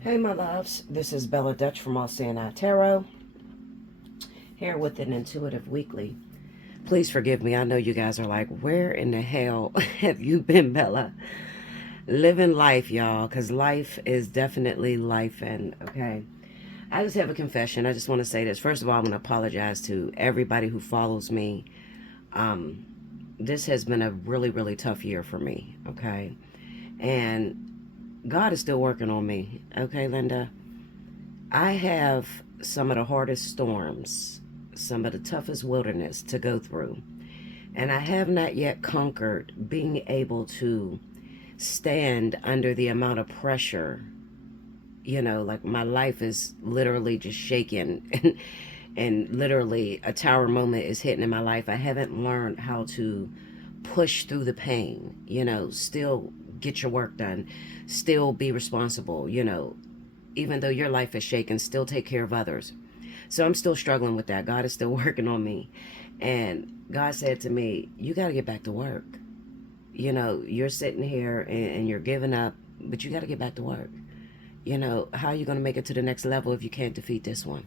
Hey my loves, this is Bella Dutch from Allseeingeyetarot, here with an Intuitive Weekly. Please forgive me, I know you guys are like, where in the hell have you been, Bella? Living life, y'all, because life is definitely life, and okay? I just have a confession. I just want to say this. First of all, I want to apologize to everybody who follows me. This has been a really, really tough year for me, okay? And God is still working on me, okay, Linda? I have some of the hardest storms, some of the toughest wilderness to go through. And I have not yet conquered being able to stand under the amount of pressure. You know, like my life is literally just shaking and literally a tower moment is hitting in my life. I haven't learned how to push through the pain, still get your work done, still be responsible, even though your life is shaken, still take care of others. So I'm still struggling with that. God is still working on me. And God said to me, you got to get back to work. You're sitting here and you're giving up, but you got to get back to work. How are you going to make it to the next level if you can't defeat this one?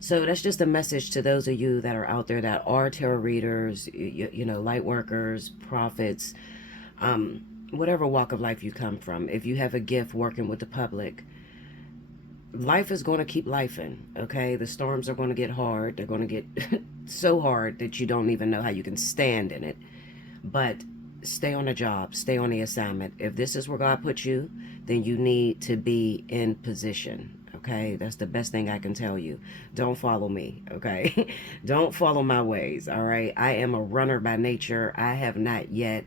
So that's just a message to those of you that are out there that are tarot readers, light workers, prophets, whatever walk of life you come from. If you have a gift working with the public, life is going to keep lifing, okay? The storms are going to get hard. They're going to get so hard that you don't even know how you can stand in it. But stay on the job, stay on the assignment. If this is where God put you, then you need to be in position. Okay, that's the best thing I can tell you. Don't follow me, okay? Don't follow my ways, all right? I am a runner by nature. I have not yet,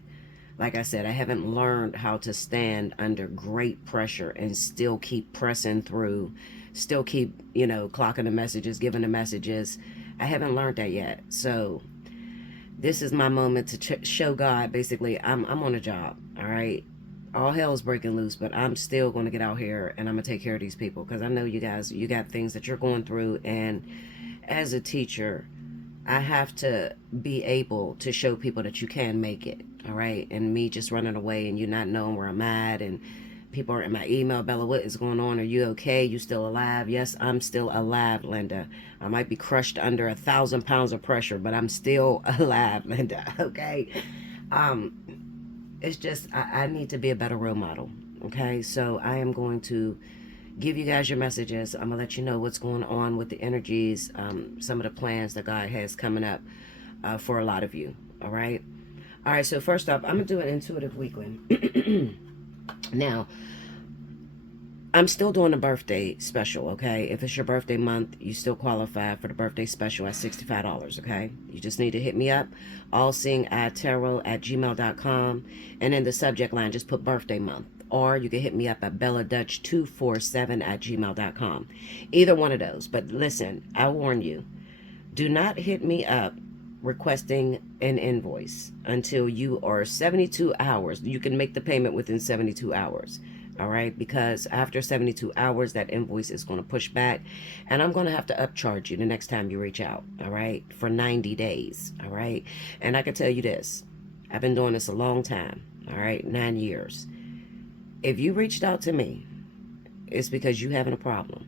like I said, I haven't learned how to stand under great pressure and still keep pressing through, still keep, clocking the messages, giving the messages. I haven't learned that yet. So this is my moment to show God, basically, I'm on a job, all right? All hell's breaking loose, but I'm still going to get out here and I'm going to take care of these people because I know you guys, you got things that you're going through. And as a teacher, I have to be able to show people that you can make it, all right? And me just running away and you not knowing where I'm at, and people are in my email, Bella, what is going on? Are you okay? You still alive? Yes, I'm still alive, Linda. I might be crushed under 1,000 pounds of pressure, but I'm still alive, Linda, okay? It's just, I need to be a better role model, okay? So I am going to give you guys your messages. I'm going to let you know what's going on with the energies, some of the plans that God has coming up for a lot of you, all right? All right, so first up, I'm going to do an Intuitive Weekly. Now, I'm still doing a birthday special, okay? If it's your birthday month, you still qualify for the birthday special at $65, okay? You just need to hit me up, allseeingeyetarot@gmail.com, and in the subject line, just put birthday month. Or you can hit me up at belladutch247@gmail.com. Either one of those. But listen, I warn you, do not hit me up requesting an invoice until you are 72 hours. You can make the payment within 72 hours. All right, because after 72 hours, that invoice is going to push back, and I'm going to have to upcharge you the next time you reach out, all right, for 90 days, all right? And I can tell you this, I've been doing this a long time, all right, 9 years. If you reached out to me, it's because you having a problem,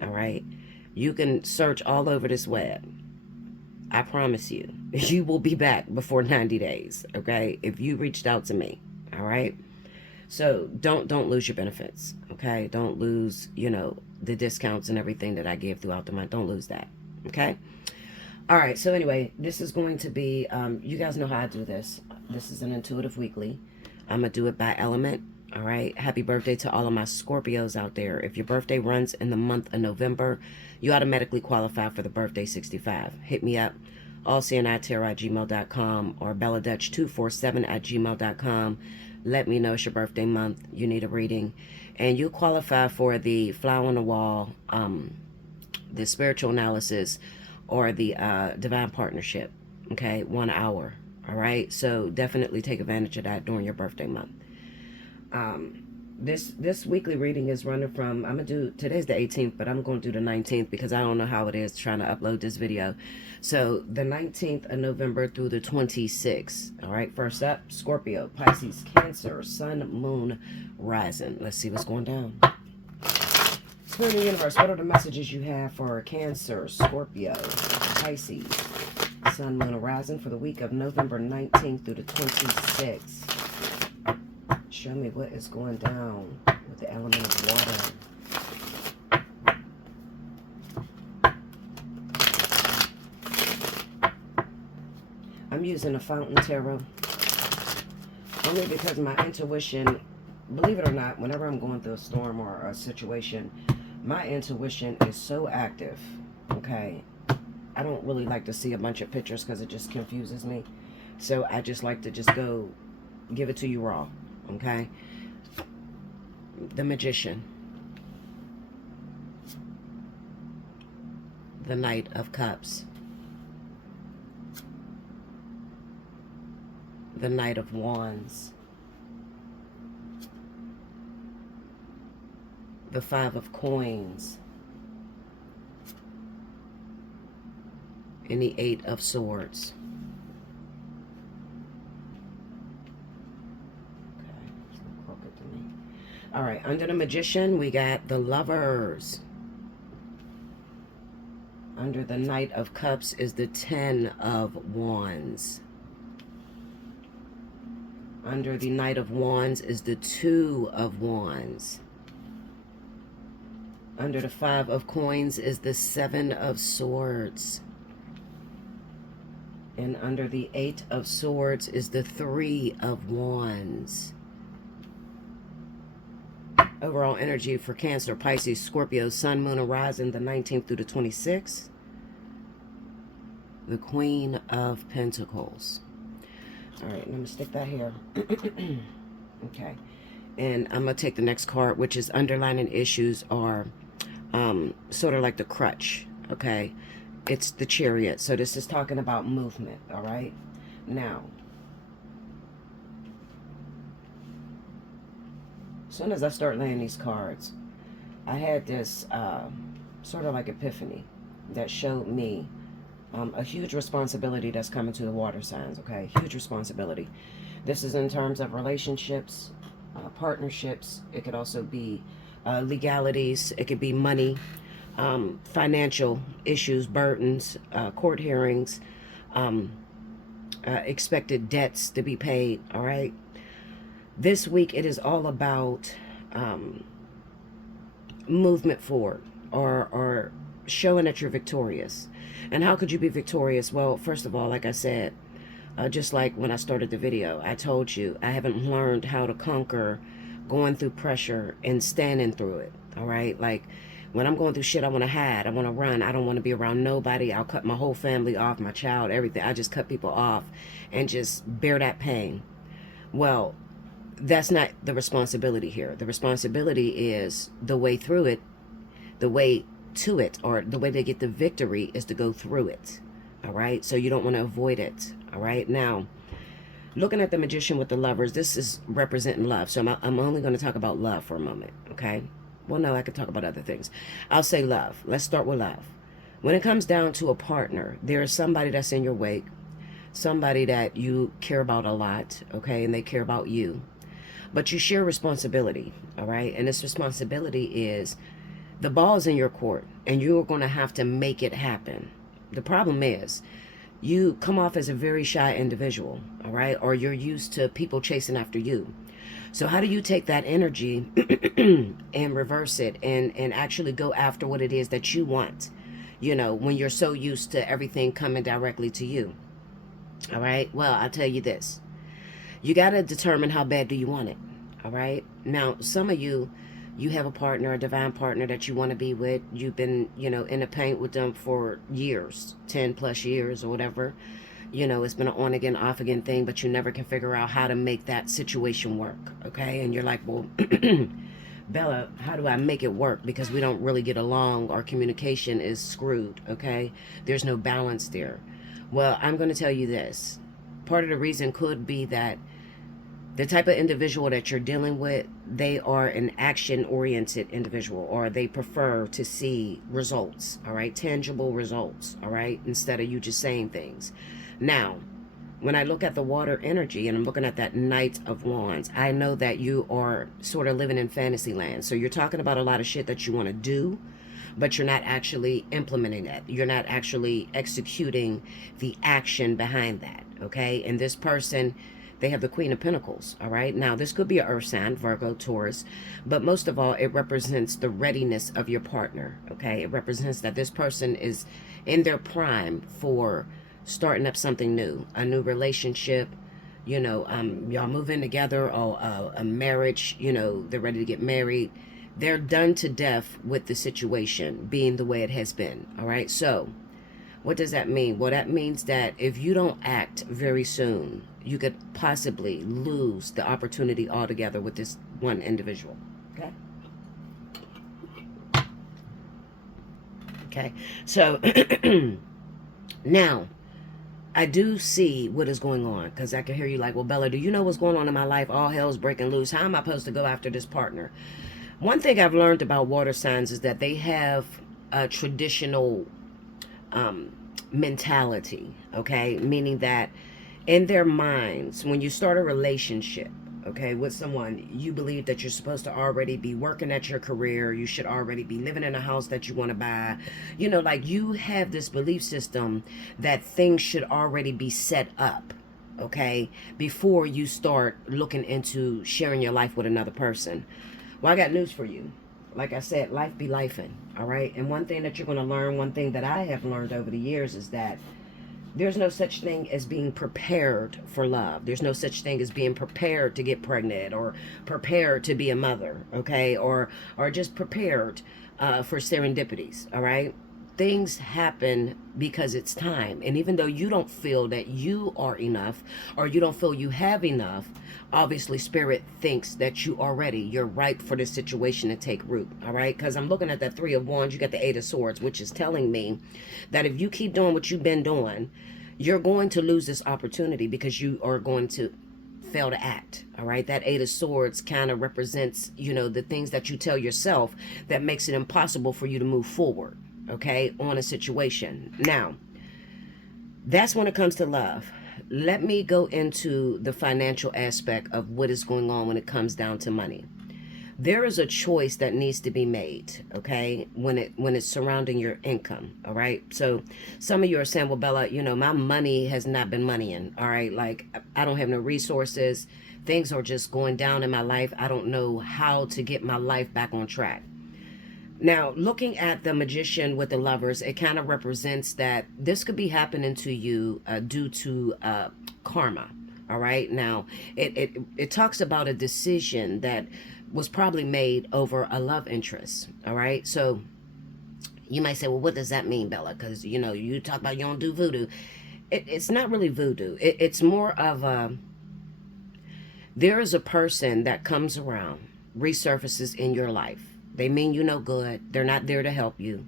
all right? You can search all over this web. I promise you, you will be back before 90 days, okay, if you reached out to me, all right? So don't lose your benefits, okay? Don't lose, the discounts and everything that I give throughout the month. Don't lose that, okay? All right, so anyway, this is going to be, you guys know how I do this. This is an Intuitive Weekly. I'm going to do it by element, all right? Happy birthday to all of my Scorpios out there. If your birthday runs in the month of November, you automatically qualify for the birthday 65. Hit me up, allseeingeyetarot@gmail.com or belladutch247@gmail.com. Let me know it's your birthday month, you need a reading, and you qualify for the fly on the wall, the spiritual analysis, or the divine partnership, okay, 1 hour, all right? So definitely take advantage of that during your birthday month. This weekly reading is running from, I'm going to do, today's the 18th, but I'm going to do the 19th because I don't know how it is trying to upload this video. So the 19th of November through the 26th. All right, first up, Scorpio, Pisces, Cancer, Sun, Moon, Rising. Let's see what's going down. Spirit of the universe, what are the messages you have for Cancer, Scorpio, Pisces, Sun, Moon, Horizon for the week of November 19th through the 26th? Show me what is going down with the element of water. I'm using a fountain tarot only because my intuition, believe it or not, whenever I'm going through a storm or a situation, my intuition is so active, okay? I don't really like to see a bunch of pictures because it just confuses me. So I just like to just go give it to you raw, okay? The Magician. The Knight of Cups. The Knight of Wands. The Five of Coins. And the Eight of Swords. Okay, it's not crooked to me. All right, under the Magician, we got the Lovers. Under the Knight of Cups is the Ten of Wands. Under the Knight of Wands is the Two of Wands. Under the Five of Coins is the Seven of Swords. And under the Eight of Swords is the Three of Wands. Overall energy for Cancer, Pisces, Scorpio, Sun, Moon, Horizon, the 19th through the 26th. The Queen of Pentacles. All right, I'm going to stick that here. Okay. And I'm going to take the next card, which is underlining issues are sort of like the crutch, okay? It's the Chariot. So this is talking about movement, all right? Now, as soon as I start laying these cards, I had this sort of like epiphany that showed me a huge responsibility that's coming to the water signs, okay? Huge responsibility. This is in terms of relationships, partnerships. It could also be legalities. It could be money, financial issues, burdens, court hearings, expected debts to be paid, all right? This week, it is all about movement forward or showing that you're victorious. And how could you be victorious? Well, first of all, like I said, just like when I started the video, I told you I haven't learned how to conquer going through pressure and standing through it, all right? Like, when I'm going through shit, I want to hide. I want to run. I don't want to be around nobody. I'll cut my whole family off, my child, everything. I just cut people off and just bear that pain. Well, that's not the responsibility here. The responsibility is the way through it, the way to it, or the way to get the victory is to go through it, all right? So you don't want to avoid it, all right? Now, looking at the Magician with the Lovers, this is representing love. So I'm only going to talk about love for a moment, okay? Well, no, I could talk about other things. I'll say love. Let's start with love. When it comes down to a partner, there is somebody that's in your wake, somebody that you care about a lot, okay, and they care about you. But you share responsibility, all right? And this responsibility is the ball's in your court, and you're going to have to make it happen. The problem is you come off as a very shy individual, all right? Or you're used to people chasing after you. So how do you take that energy and reverse it and actually go after what it is that you want, you know, when you're so used to everything coming directly to you? All right? Well, I'll tell you this. You got to determine how bad do you want it, all right? Now, some of you have a partner, a divine partner that you want to be with. You've been, you know, in the paint with them for years, 10 plus years or whatever. You know, it's been an on again, off again thing, but you never can figure out how to make that situation work, okay? And you're like, well, Bella, how do I make it work? Because we don't really get along. Our communication is screwed, okay? There's no balance there. Well, I'm going to tell you this. Part of the reason could be that the type of individual that you're dealing with, they are an action-oriented individual, or they prefer to see results, all right? Tangible results, all right? Instead of you just saying things. Now, when I look at the water energy and I'm looking at that Knight of Wands, I know that you are sort of living in fantasy land. So you're talking about a lot of shit that you want to do, but you're not actually implementing it. You're not actually executing the action behind that, okay? And this person, they have the Queen of Pentacles, all right? Now, this could be an earth sign, Virgo, Taurus, but most of all, it represents the readiness of your partner, okay? It represents that this person is in their prime for starting up something new, a new relationship, you know, y'all moving together, or a marriage, you know, they're ready to get married. They're done to death with the situation being the way it has been, all right? So what does that mean? Well, that means that if you don't act very soon, you could possibly lose the opportunity altogether with this one individual, okay? Okay, so now, I do see what is going on, because I can hear you like, well, Bella, do you know what's going on in my life? All hell's breaking loose. How am I supposed to go after this partner? One thing I've learned about water signs is that they have a traditional mentality, okay? Meaning that in their minds, when you start a relationship, okay, with someone, you believe that you're supposed to already be working at your career. You should already be living in a house that you want to buy. You know, like you have this belief system that things should already be set up, okay, before you start looking into sharing your life with another person. Well, I got news for you. Like I said, life be lifing, all right? And one thing that you're going to learn, one thing that I have learned over the years is that there's no such thing as being prepared for love. There's no such thing as being prepared to get pregnant, or prepared to be a mother, okay? Or just prepared for serendipities, all right? Things happen because it's time. And even though you don't feel that you are enough, or you don't feel you have enough, obviously Spirit thinks that you're ripe for this situation to take root, all right? Because I'm looking at that Three of Wands, you got the Eight of Swords, which is telling me that if you keep doing what you've been doing, you're going to lose this opportunity because you are going to fail to act, all right? That Eight of Swords kind of represents, you know, the things that you tell yourself that makes it impossible for you to move forward, okay, on a situation. Now, that's when it comes to love. Let me go into the financial aspect of what is going on when it comes down to money. There is a choice that needs to be made, okay, when it's surrounding your income, all right? So some of you are saying, well, Bella, you know, my money has not been moneying, all right? Like, I don't have no resources. Things are just going down in my life. I don't know how to get my life back on track. Now, looking at the Magician with the Lovers, it kind of represents that this could be happening to you due to karma, all right? Now, it talks about a decision that was probably made over a love interest, all right? So you might say, well, what does that mean, Bella? Because, you know, you talk about you don't do voodoo. It's not really voodoo. It's more of a, there is a person that comes around, resurfaces in your life. They mean you no good. They're not there to help you,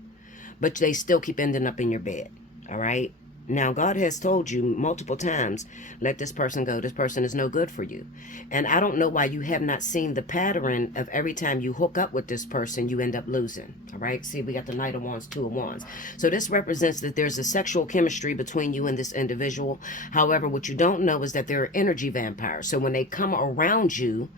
but they still keep ending up in your bed, all right? Now, God has told you multiple times, let this person go. This person is no good for you. And I don't know why you have not seen the pattern of every time you hook up with this person, you end up losing. All right. See, we got the Knight of Wands, Two of Wands. So this represents that there's a sexual chemistry between you and this individual. However, what you don't know is that they're energy vampires. So when they come around you,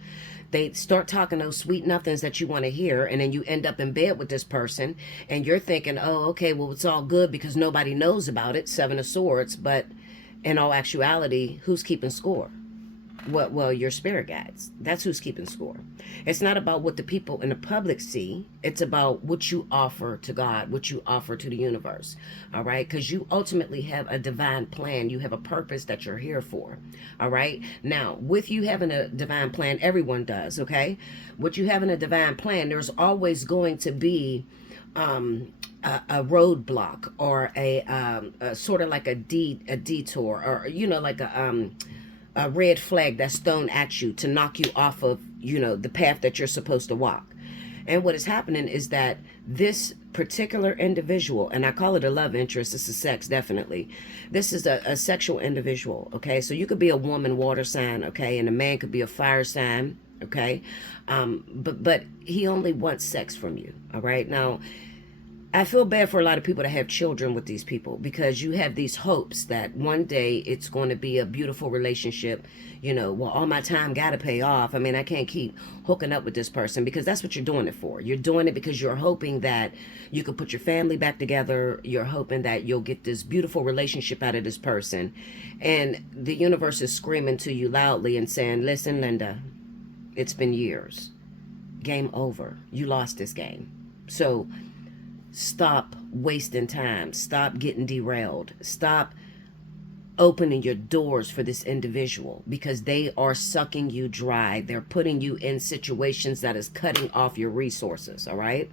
they start talking those sweet nothings that you want to hear, and then you end up in bed with this person, and you're thinking, oh, okay, well, it's all good because nobody knows about it, Seven of Swords, but in all actuality, who's keeping score? Well, your spirit guides. That's who's keeping score. It's not about what the people in the public see. It's about what you offer to God, what you offer to the universe. All right? Because you ultimately have a divine plan. You have a purpose that you're here for. All right? Now, with you having a divine plan, everyone does, okay? With you having a divine plan, there's always going to be a roadblock, or a sort of like a detour, or, you know, like a red flag that's thrown at you to knock you off of, you know, the path that you're supposed to walk. And what is happening is that this particular individual, and I call it a love interest, this is sex, definitely. This is a sexual individual, okay? So you could be a woman, water sign, okay? And a man could be a fire sign, okay? But he only wants sex from you, all right? Now, I feel bad for a lot of people that have children with these people, because you have these hopes that one day it's going to be a beautiful relationship. You know, well, all my time got to pay off. I mean, I can't keep hooking up with this person, because that's what you're doing it for. You're doing it because you're hoping that you can put your family back together. You're hoping that you'll get this beautiful relationship out of this person. And the universe is screaming to you loudly and saying, listen, Linda, it's been years. Game over. You lost this game. So stop wasting time. Stop getting derailed. Stop opening your doors for this individual, because they are sucking you dry. They're putting you in situations that is cutting off your resources. All right.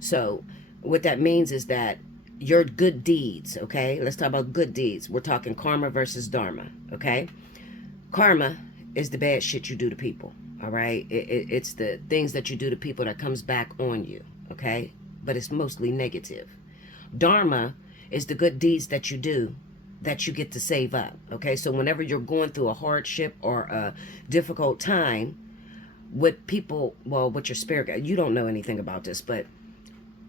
So what that means is that your good deeds. Okay. Let's talk about good deeds. We're talking karma versus dharma. Okay. Karma is the bad shit you do to people. All right. It's the things that you do to people that comes back on you. Okay. But it's mostly negative. Dharma is the good deeds that you do that you get to save up. Okay, so whenever you're going through a hardship or a difficult time, with people, well, with your spirit guide, you don't know anything about this, but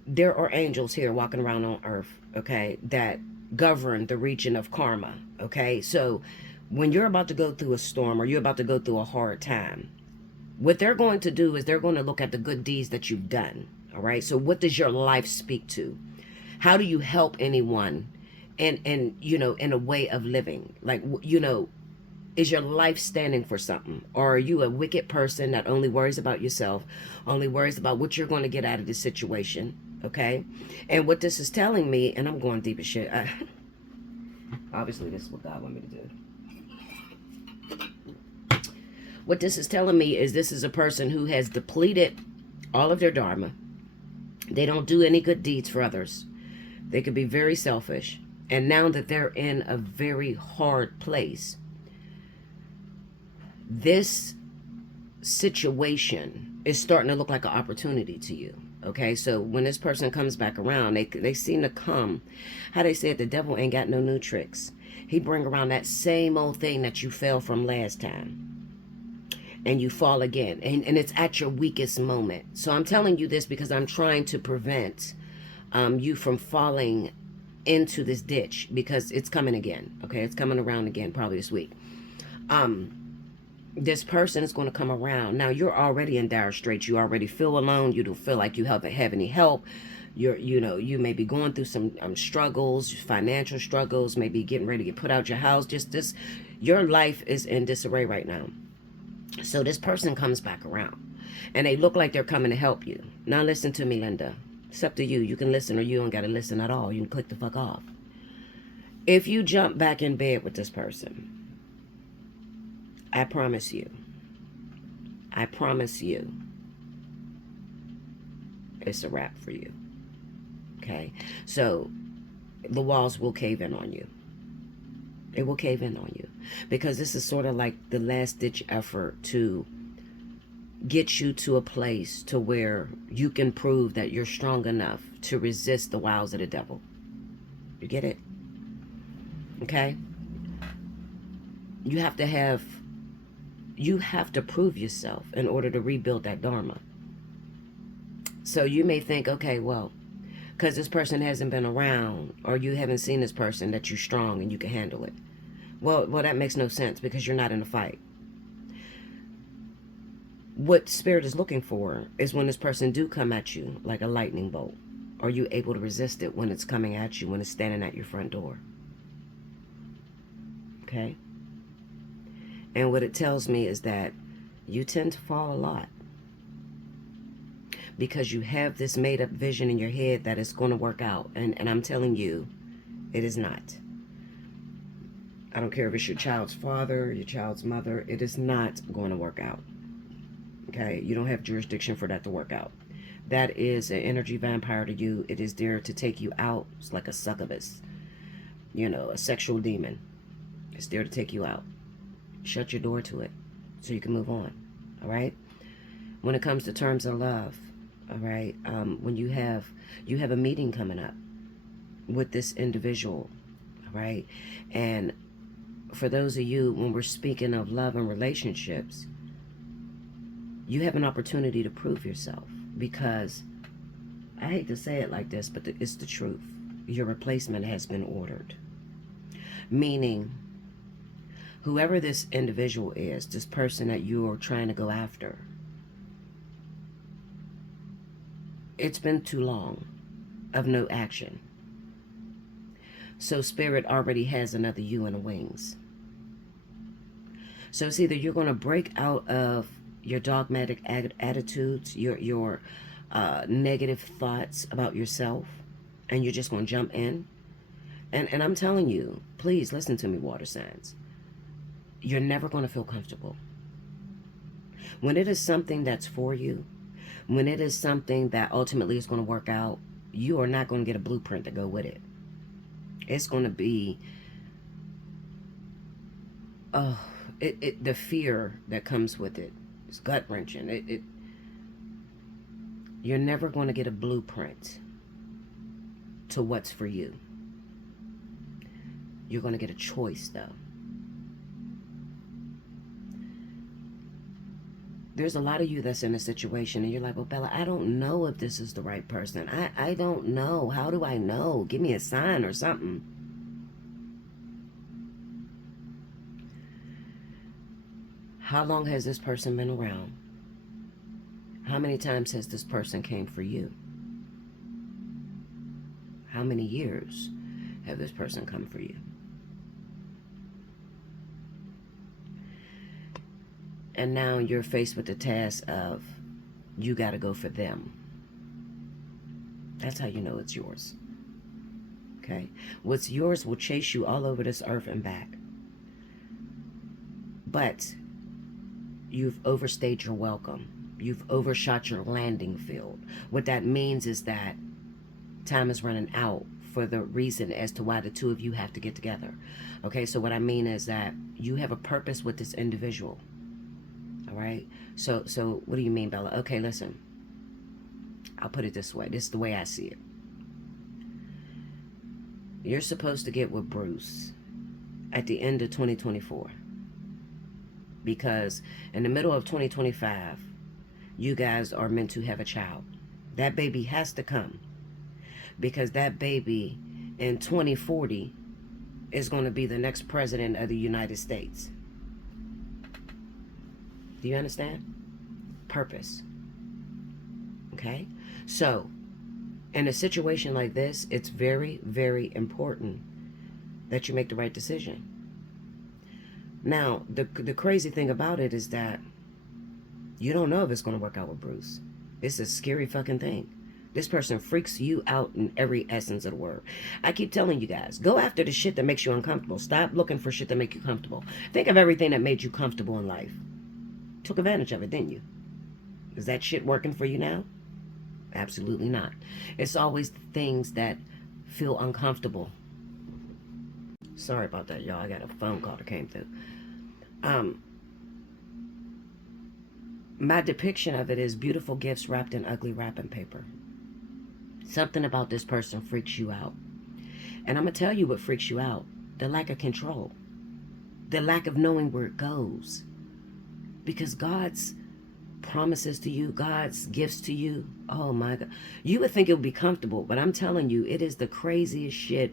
there are angels here walking around on earth, okay, that govern the region of karma. Okay, so when you're about to go through a storm or you're about to go through a hard time, what they're going to do is they're going to look at the good deeds that you've done. All right. So what does your life speak to? How do you help anyone and you know, in a way of living? Like, you know, is your life standing for something? Or are you a wicked person that only worries about yourself, only worries about what you're going to get out of this situation? Okay. And what this is telling me, and I'm going deep as shit. Obviously, this is what God want me to do. What this is telling me is this is a person who has depleted all of their dharma. They don't do any good deeds for others. They could be very selfish. And now that they're in a very hard place, this situation is starting to look like an opportunity to you. Okay, so when this person comes back around, they seem to come, how they say it, the devil ain't got no new tricks. He bring around that same old thing that you fell from last time. And you fall again, and it's at your weakest moment. So I'm telling you this because I'm trying to prevent you from falling into this ditch, because it's coming again. Okay, it's coming around again, probably this week. This person is going to come around. Now you're already in dire straits. You already feel alone. You don't feel like you have any help. You may be going through some struggles, financial struggles, maybe getting ready to get put out your house. Just this, your life is in disarray right now. So this person comes back around and they look like they're coming to help you. Now listen to me, Linda. It's up to you. You can listen or you don't got to listen at all. You can click the fuck off. If you jump back in bed with this person, I promise you, it's a wrap for you. Okay? So the walls will cave in on you. It will cave in on you, because this is sort of like the last ditch effort to get you to a place to where you can prove that you're strong enough to resist the wiles of the devil. You get it? Okay? You have to prove yourself in order to rebuild that dharma. So you may think, okay, well, because this person hasn't been around, or you haven't seen this person, that you're strong and you can handle it. Well, that makes no sense, because you're not in a fight. What Spirit is looking for is when this person do come at you like a lightning bolt, are you able to resist it when it's coming at you, when it's standing at your front door? Okay? And what it tells me is that you tend to fall a lot, because you have this made up vision in your head that it's going to work out. And I'm telling you, it is not. I don't care if it's your child's father, your child's mother. It is not going to work out. Okay? You don't have jurisdiction for that to work out. That is an energy vampire to you. It is there to take you out. It's like a succubus. You know, a sexual demon. It's there to take you out. Shut your door to it so you can move on. All right? When it comes to terms of love, all right, when you have a meeting coming up with this individual, all right, and for those of you, when we're speaking of love and relationships, you have an opportunity to prove yourself, because I hate to say it like this, but it's the truth. Your replacement has been ordered. Meaning, whoever this individual is, this person that you're trying to go after, it's been too long of no action. So Spirit already has another you in the wings. So it's either you're going to break out of your dogmatic attitudes, your negative thoughts about yourself, and you're just going to jump in. And I'm telling you, please listen to me, water signs. You're never going to feel comfortable. When it is something that's for you, when it is something that ultimately is going to work out, you are not going to get a blueprint to go with it. It's going to be, the fear that comes with it. It's gut-wrenching. You're never going to get a blueprint to what's for you. You're going to get a choice, though. There's a lot of you that's in a situation and you're like, well, Bella, I don't know if this is the right person. I don't know. How do I know? Give me a sign or something. How long has this person been around? How many times has this person came for you? How many years have this person come for you? And now you're faced with the task of, you got to go for them. That's how you know it's yours. Okay? What's yours will chase you all over this earth and back. But you've overstayed your welcome. You've overshot your landing field. What that means is that time is running out for the reason as to why the two of you have to get together. Okay? So what I mean is that you have a purpose with this individual. All right. So what do you mean, Bella? Okay, listen. I'll put it this way. This is the way I see it. You're supposed to get with Bruce at the end of 2024. Because in the middle of 2025, you guys are meant to have a child. That baby has to come. Because that baby in 2040 is going to be the next president of the United States. Do you understand? Purpose. Okay? So, in a situation like this, it's very, very important that you make the right decision. Now, the crazy thing about it is that you don't know if it's going to work out with Bruce. It's a scary fucking thing. This person freaks you out in every essence of the word. I keep telling you guys, go after the shit that makes you uncomfortable. Stop looking for shit that make you comfortable. Think of everything that made you comfortable in life. Took advantage of it, didn't you? Is that shit working for you now? Absolutely not. It's always the things that feel uncomfortable. Sorry about that, y'all. I got a phone call that came through. My depiction of it is beautiful gifts wrapped in ugly wrapping paper. Something about this person freaks you out. And I'm going to tell you what freaks you out. The lack of control. The lack of knowing where it goes. Because God's promises to you, God's gifts to you, oh my God. You would think it would be comfortable, but I'm telling you, it is the craziest shit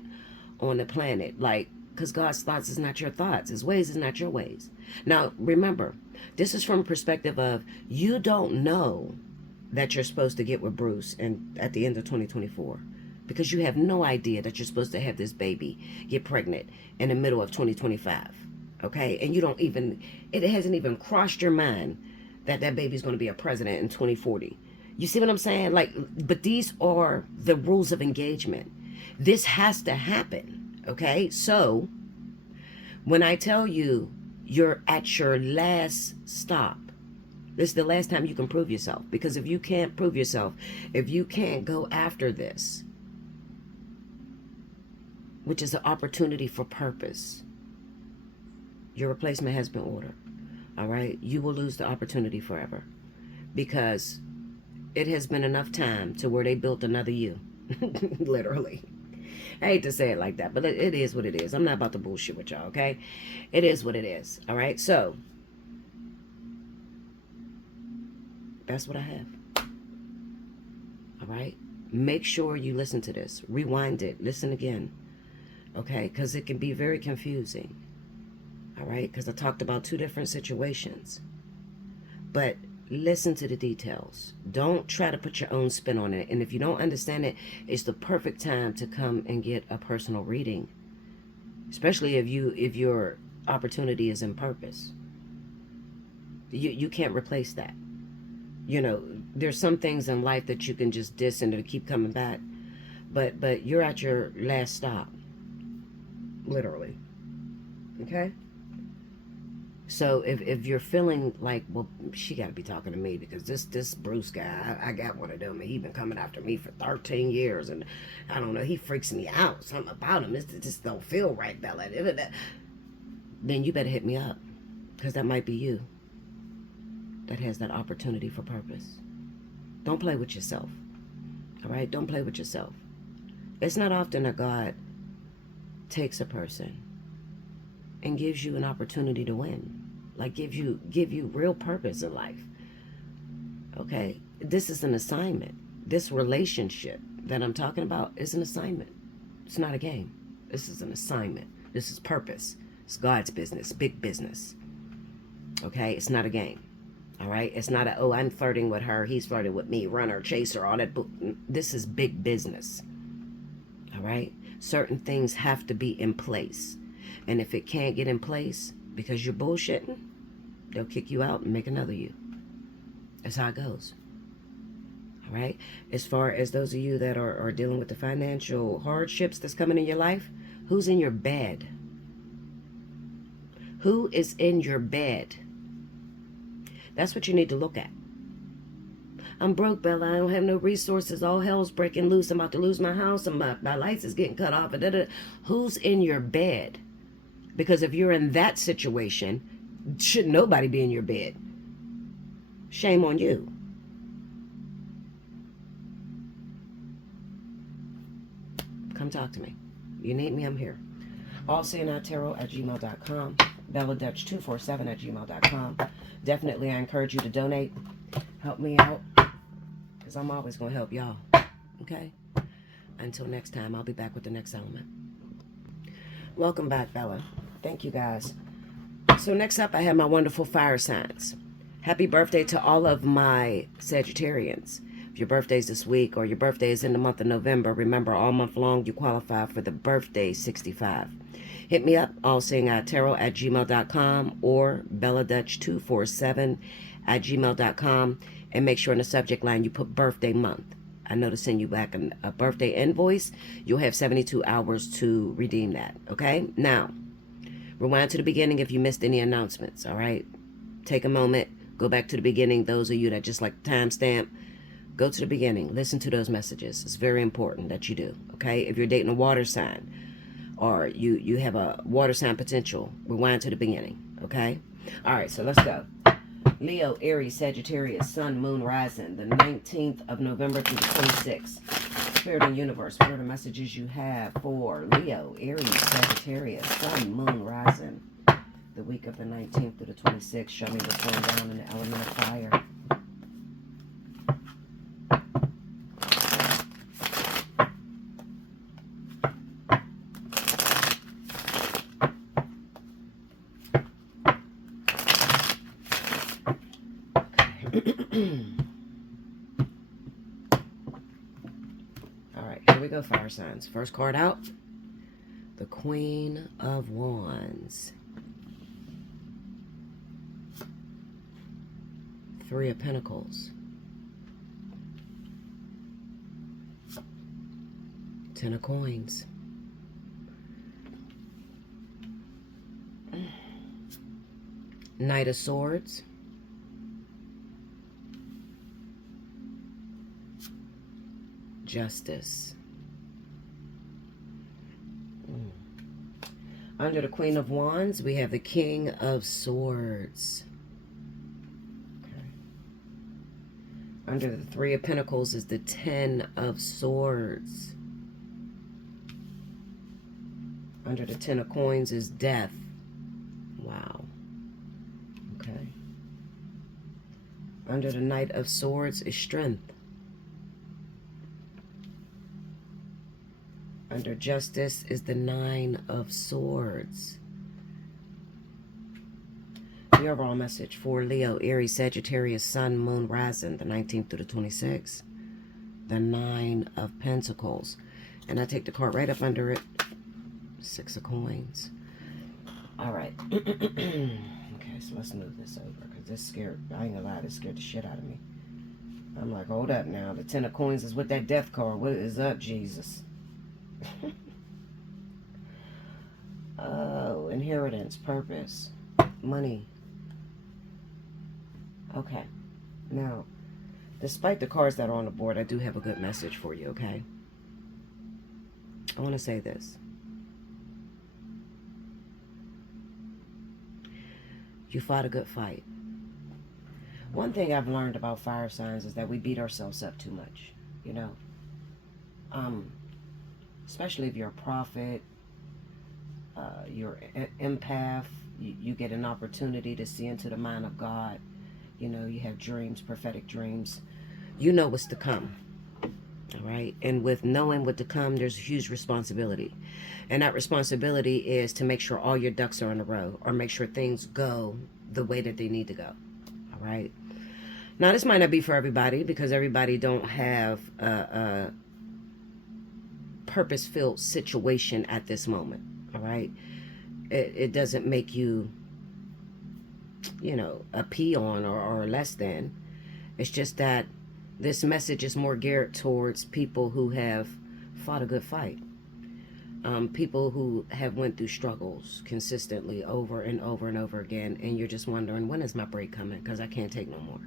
on the planet. Like, because God's thoughts is not your thoughts. His ways is not your ways. Now, remember, this is from a perspective of you don't know that you're supposed to get with Bruce at the end of 2024. Because you have no idea that you're supposed to have this baby get pregnant in the middle of 2025. Okay? And you don't even, it hasn't even crossed your mind that that baby's going to be a president in 2040. You see what I'm saying? Like, but these are the rules of engagement. This has to happen. Okay? So, when I tell you you're at your last stop, this is the last time you can prove yourself. Because if you can't prove yourself, if you can't go after this, which is an opportunity for purpose, your replacement has been ordered. All right? You will lose the opportunity forever. Because it has been enough time to where they built another you. Literally. I hate to say it like that, but it is what it is. I'm not about to bullshit with y'all, okay? It is what it is. All right? So, that's what I have. All right? Make sure you listen to this. Rewind it. Listen again. Okay? Because it can be very confusing. All right? Because I talked about two different situations. But listen to the details. Don't try to put your own spin on it. And if you don't understand it, it's the perfect time to come and get a personal reading. Especially if your opportunity is in purpose. You can't replace that. You know, there's some things in life that you can just diss and it'll keep coming back. But you're at your last stop. Literally. Okay? So if you're feeling like, well, she got to be talking to me because this Bruce guy, I got one of them. He been coming after me for 13 years. And I don't know, he freaks me out. Something about him. It just don't feel right, Bella. Then you better hit me up because that might be you that has that opportunity for purpose. Don't play with yourself. All right? Don't play with yourself. It's not often that God takes a person and gives you an opportunity to win. Like give you real purpose in life. Okay? This is an assignment. This relationship that I'm talking about is an assignment. It's not a game. This is an assignment. This is purpose. It's God's business, big business. Okay? It's not a game. All right? It's not oh, I'm flirting with her, he's flirting with me, runner, chaser, all that. This is big business. All right? Certain things have to be in place. And if it can't get in place because you're bullshitting, they'll kick you out and make another you. That's how it goes. All right? As far as those of you that are dealing with the financial hardships that's coming in your life, who's in your bed? Who is in your bed? That's what you need to look at. I'm broke, Bella. I don't have no resources. All hell's breaking loose. I'm about to lose my house and my lights is getting cut off. Who's in your bed? Because if you're in that situation, should nobody be in your bed? Shame on you. Come talk to me. You need me, I'm here. Allseeingeyetarot@gmail.com. BellaDutch247@gmail.com. Definitely, I encourage you to donate. Help me out. Because I'm always going to help y'all. Okay? Until next time, I'll be back with the next element. Welcome back, Bella. Thank you, guys. So next up, I have my wonderful fire signs. Happy birthday to all of my Sagittarians. If your birthday's this week or your birthday is in the month of November, remember all month long you qualify for the birthday 65. Hit me up, allseeingeyetarot@gmail.com or BellaDutch247@gmail.com, and make sure in the subject line you put birthday month. I know to send you back a birthday invoice. You'll have 72 hours to redeem that, okay? Now, rewind to the beginning if you missed any announcements, all right? Take a moment, go back to the beginning. Those of you that just like timestamp, go to the beginning. Listen to those messages. It's very important that you do, okay? If you're dating a water sign or you have a water sign potential, rewind to the beginning, okay? All right, so let's go. Leo, Aries, Sagittarius, Sun, Moon, Rising, the 19th of November through the 26th. Spirit and Universe, what are the messages you have for Leo, Aries, Sagittarius, Sun, Moon, Rising, the week of the 19th through the 26th? Show me what's going down in the element of fire. Alright, here we go, fire signs. First card out, the Queen of Wands. Three of Pentacles. Ten of Coins. Knight of Swords. Justice. Under the Queen of Wands, we have the King of Swords. Okay. Under the Three of Pentacles is the Ten of Swords. Under the Ten of Coins is Death. Wow. Okay. Under the Knight of Swords is Strength. Under justice is the 9 of Swords. The overall message for Leo, Aries, Sagittarius, Sun, Moon, Rising, the 19th through the 26th. The 9 of Pentacles. And I take the card right up under it. 6 of Coins. All right. Okay, so let's move this over, because this scared, I ain't gonna lie, this scared the shit out of me. I'm like, hold up now. The 10 of Coins is with that death card. What is up, Jesus? Oh, inheritance, purpose, money. Okay. Now, despite the cards that are on the board, I do have a good message for you, okay? I want to say this. You fought a good fight. One thing I've learned about fire signs is that we beat ourselves up too much, you know? Especially if you're a prophet, you're an empath, you get an opportunity to see into the mind of God. You know, you have dreams, prophetic dreams. You know what's to come, all right? And with knowing what to come, there's a huge responsibility. And that responsibility is to make sure all your ducks are in a row, or make sure things go the way that they need to go, all right? Now, this might not be for everybody, because everybody don't have a purpose-filled situation at this moment, all right? It doesn't make you, you know, a peon or less than. It's just that this message is more geared towards people who have fought a good fight. People who have went through struggles consistently over and over and over again, and you're just wondering, when is my break coming? Because I can't take no more.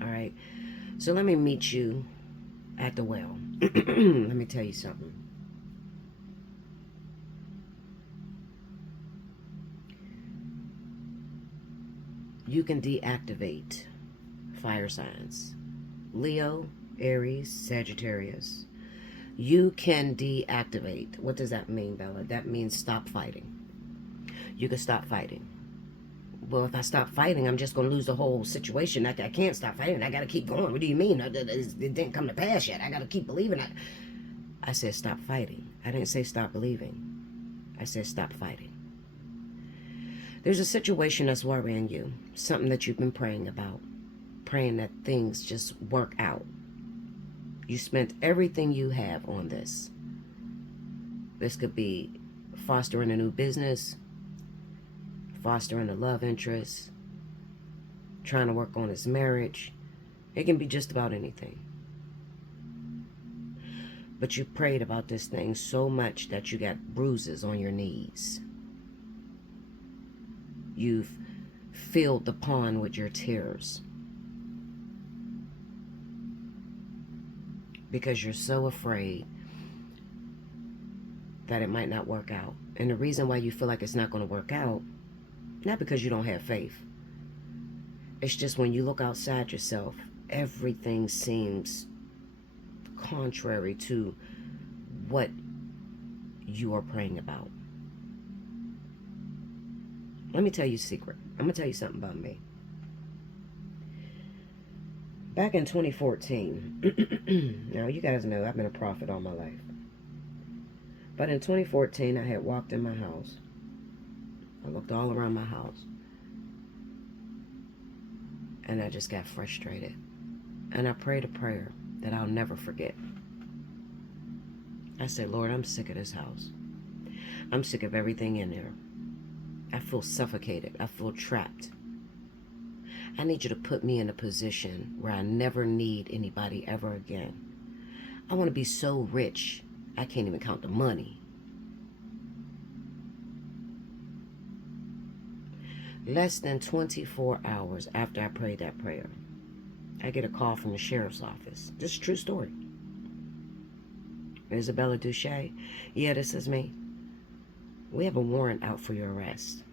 All right. So let me meet you at the well. Let me tell you something. You can deactivate fire signs. Leo, Aries, Sagittarius. You can deactivate. What does that mean, Bella? That means stop fighting. You can stop fighting. Well, if I stop fighting, I'm just going to lose the whole situation. I can't stop fighting. I got to keep going. What do you mean? It didn't come to pass yet. I got to keep believing. I said stop fighting. I didn't say stop believing. I said stop fighting. There's a situation that's worrying you. Something that you've been praying about. Praying that things just work out. You spent everything you have on this. This could be fostering a new business, fostering a love interest, trying to work on his marriage. It can be just about anything. But you prayed about this thing so much that you got bruises on your knees. You've filled the pond with your tears. Because you're so afraid that it might not work out. And the reason why you feel like it's not going to work out, not because you don't have faith. It's just when you look outside yourself, everything seems contrary to what you are praying about. Let me tell you a secret. I'm going to tell you something about me. Back in 2014, now you guys know I've been a prophet all my life. But in 2014, I had walked in my house. I looked all around my house. And I just got frustrated. And I prayed a prayer that I'll never forget. I said, Lord, I'm sick of this house. I'm sick of everything in there. I feel suffocated. I feel trapped. I need you to put me in a position where I never need anybody ever again. I want to be so rich, I can't even count the money. Less than 24 hours after I prayed that prayer, I get a call from the sheriff's office. This is a true story. Isabella Duche. Yeah, this is me. We have a warrant out for your arrest.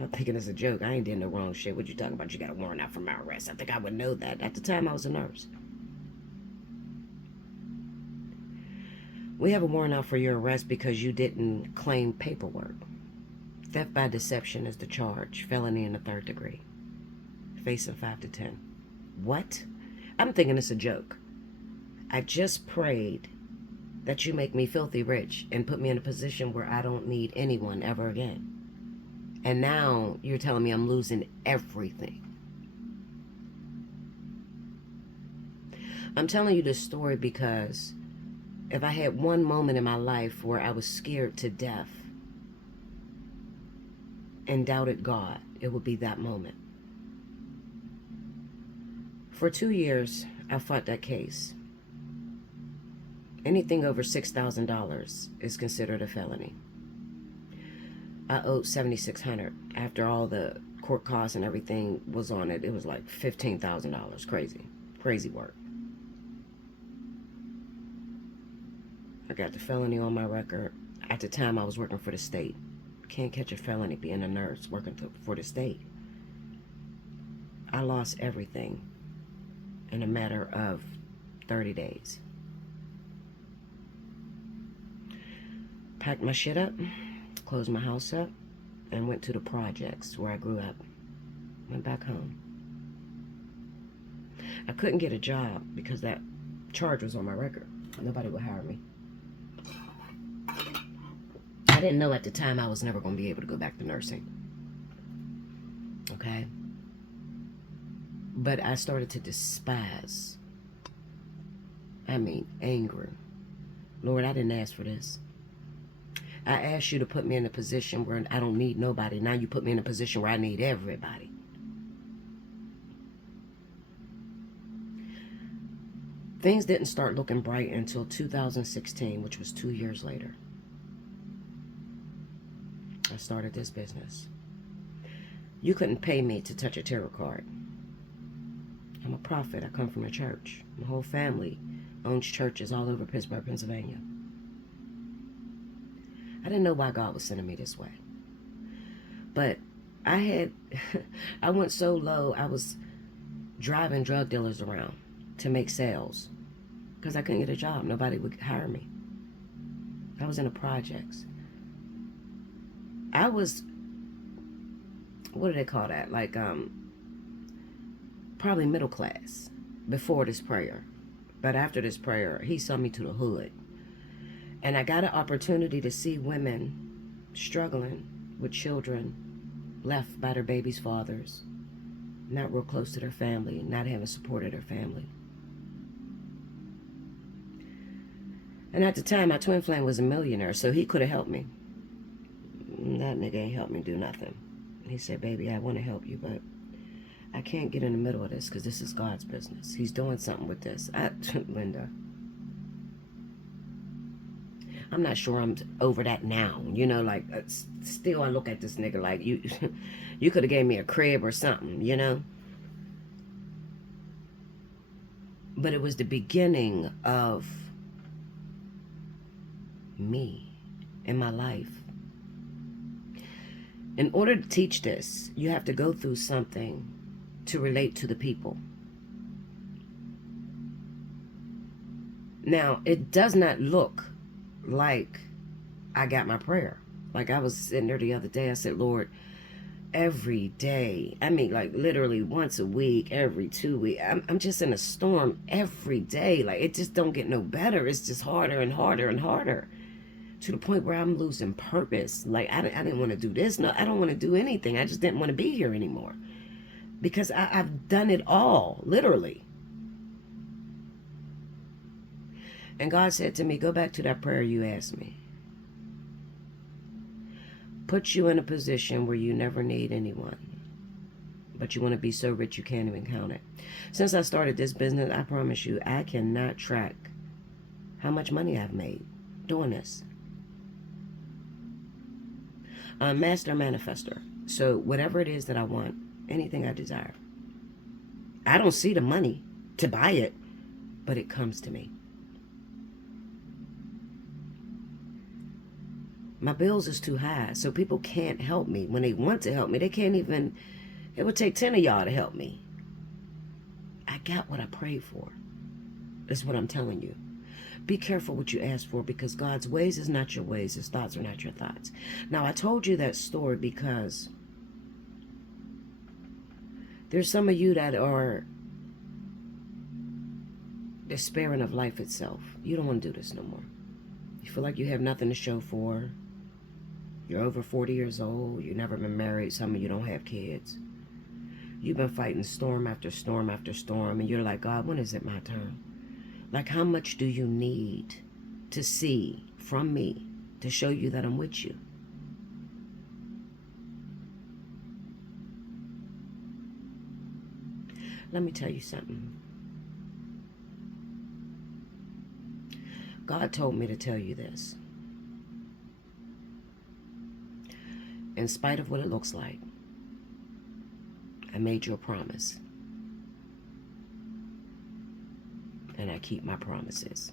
I'm thinking it's a joke. I ain't did no wrong shit. What you talking about? You got a warrant out for my arrest. I think I would know that. At the time, I was a nurse. We have a warrant out for your arrest because you didn't claim paperwork. Theft by deception is the charge. Felony in the 3rd degree. Facing 5 to 10. What? I'm thinking it's a joke. I just prayed that you make me filthy rich and put me in a position where I don't need anyone ever again. And now you're telling me I'm losing everything. I'm telling you this story because if I had one moment in my life where I was scared to death and doubted God, it would be that moment. For 2 years, I fought that case. Anything over $6,000 is considered a felony. I owed $7,600. After all the court costs and everything was on it, it was like $15,000. Crazy work. I got the felony on my record. At the time, I was working for the state. Can't catch a felony being a nurse working for the state. I lost everything in a matter of 30 days. Packed my shit up, closed my house up, and went to the projects where I grew up. Went back home. I couldn't get a job because that charge was on my record. Nobody would hire me. I didn't know at the time I was never going to be able to go back to nursing. Okay? But I started to despise. I mean, anger. Lord, I didn't ask for this. I asked you to put me in a position where I don't need nobody. Now you put me in a position where I need everybody. Things didn't start looking bright until 2016, which was 2 years later. I started this business. You couldn't pay me to touch a tarot card. I'm a prophet. I come from a church. My whole family owns churches all over Pittsburgh, Pennsylvania. I didn't know why God was sending me this way. But I went so low, I was driving drug dealers around to make sales because I couldn't get a job. Nobody would hire me. I was in the projects. I was, what do they call that? Like, probably middle class before this prayer. But after this prayer, he sent me to the hood. And I got an opportunity to see women struggling with children left by their babies' fathers, not real close to their family, not having support of their family. And at the time, my twin flame was a millionaire, so he could have helped me. That nigga ain't helped me do nothing. He said, baby, I want to help you, but I can't get in the middle of this because this is God's business. He's doing something with this. Linda, I'm not sure I'm over that now. You know, like, still I look at this nigga like, you could have gave me a crib or something, you know? But it was the beginning of me in my life. In order to teach this, you have to go through something to relate to the people. Now, it does not look like I got my prayer. Like I was sitting there the other day, I said, Lord, every day, I mean like literally once a week, every 2 weeks, I'm just in a storm every day. Like it just don't get no better. It's just harder and harder and harder, to the point where I'm losing purpose. Like I didn't want to do this. No, I don't want to do anything. I just didn't want to be here anymore because I've done it all, literally. And God said to me, go back to that prayer you asked me. Put you in a position where you never need anyone, but you want to be so rich you can't even count it. Since I started this business, I promise you, I cannot track how much money I've made doing this. I'm master manifester. So whatever it is that I want, anything I desire, I don't see the money to buy it, but it comes to me. My bills is too high, so people can't help me. When they want to help me, they can't even, it would take 10 of y'all to help me. I got what I prayed for. That's what I'm telling you. Be careful what you ask for, because God's ways is not your ways. His thoughts are not your thoughts. Now, I told you that story because there's some of you that are despairing of life itself. You don't want to do this no more. You feel like you have nothing to show for. You're over 40 years old. You've never been married. Some of you don't have kids. You've been fighting storm after storm after storm. And you're like, God, when is it my turn? Like, how much do you need to see from me to show you that I'm with you? Let me tell you something. God told me to tell you this. In spite of what it looks like, I made you a promise. And I keep my promises.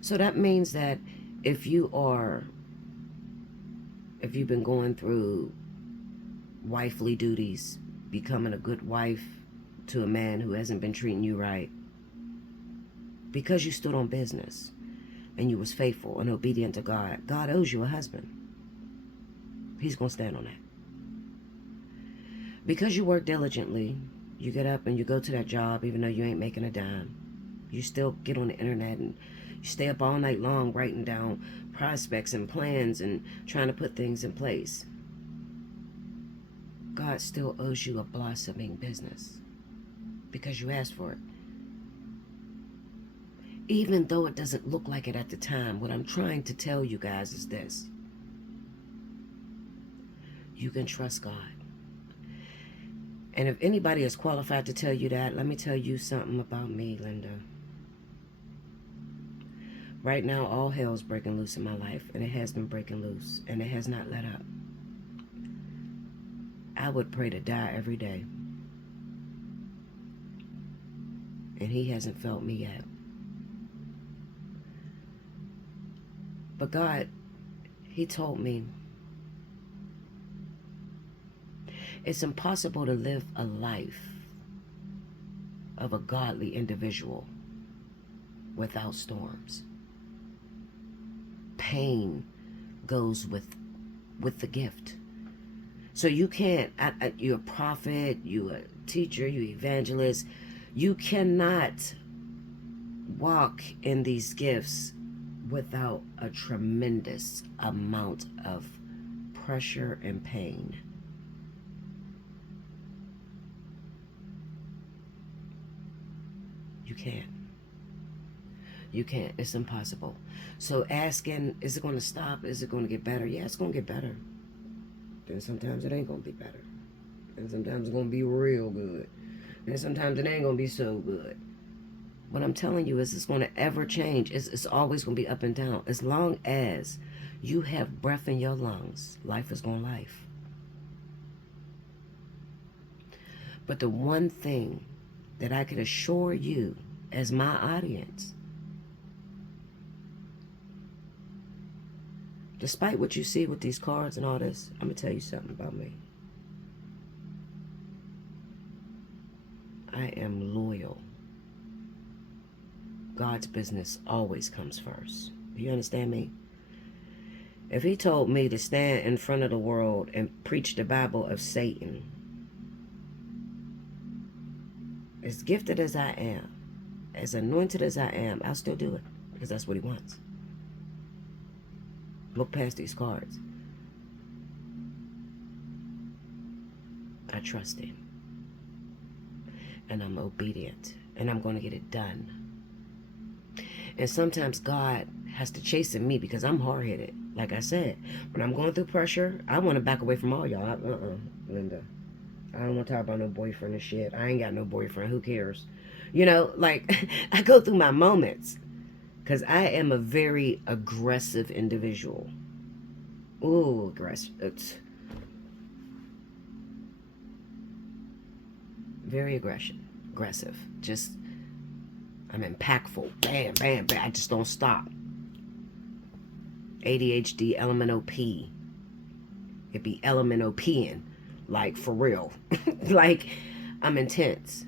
So that means that if you've been going through wifely duties, becoming a good wife to a man who hasn't been treating you right, because you stood on business and you was faithful and obedient to God, God owes you a husband. He's going to stand on that. Because you work diligently, you get up and you go to that job even though you ain't making a dime. You still get on the internet and you stay up all night long writing down prospects and plans and trying to put things in place. God still owes you a blossoming business because you asked for it. Even though it doesn't look like it at the time, what I'm trying to tell you guys is this. You can trust God. And if anybody is qualified to tell you that, let me tell you something about me, Linda. Right now, all hell's breaking loose in my life, and it has been breaking loose, and it has not let up. I would pray to die every day. And he hasn't felt me yet. But God, he told me, it's impossible to live a life of a godly individual without storms. Pain goes with the gift. So you can't, you're a prophet, you're a teacher, you're an evangelist. You cannot walk in these gifts without a tremendous amount of pressure and pain. You can't. You can't. It's impossible. So asking, is it going to stop? Is it going to get better? Yeah, it's going to get better. Then sometimes it ain't going to be better. And sometimes it's going to be real good. And sometimes it ain't going to be so good. What I'm telling you is it's going to ever change. It's always going to be up and down. As long as you have breath in your lungs, life is going to life. But the one thing that I can assure you as my audience, despite what you see with these cards and all this, I'm going to tell you something about me. I am loyal. God's business always comes first. Do you understand me? If he told me to stand in front of the world and preach the Bible of Satan, as gifted as I am, as anointed as I am, I'll still do it because that's what he wants. Look past these cards. I trust him. And I'm obedient. And I'm going to get it done. And sometimes God has to chasten me because I'm hard-headed. Like I said, when I'm going through pressure, I want to back away from all y'all. Linda. I don't want to talk about no boyfriend and shit. I ain't got no boyfriend. Who cares? You know, like, I go through my moments. Because I am a very aggressive individual. Ooh, aggressive. Very aggressive. Just, I'm impactful. Bam, bam, bam. I just don't stop. ADHD, LMNOP. It be LMNOPing. Like, for real. Like, I'm intense.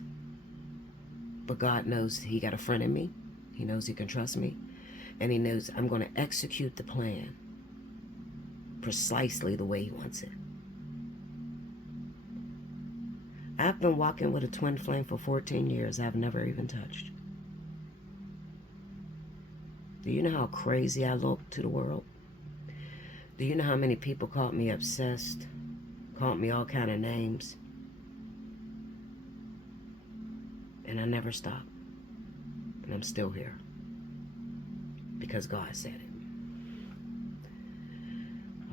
But God knows he got a friend in me. He knows he can trust me. And he knows I'm going to execute the plan precisely the way he wants it. I've been walking with a twin flame for 14 years. I've never even touched. Do you know how crazy I look to the world? Do you know how many people called me obsessed? Called me all kind of names? And I never stopped. And I'm still here. Because God said it.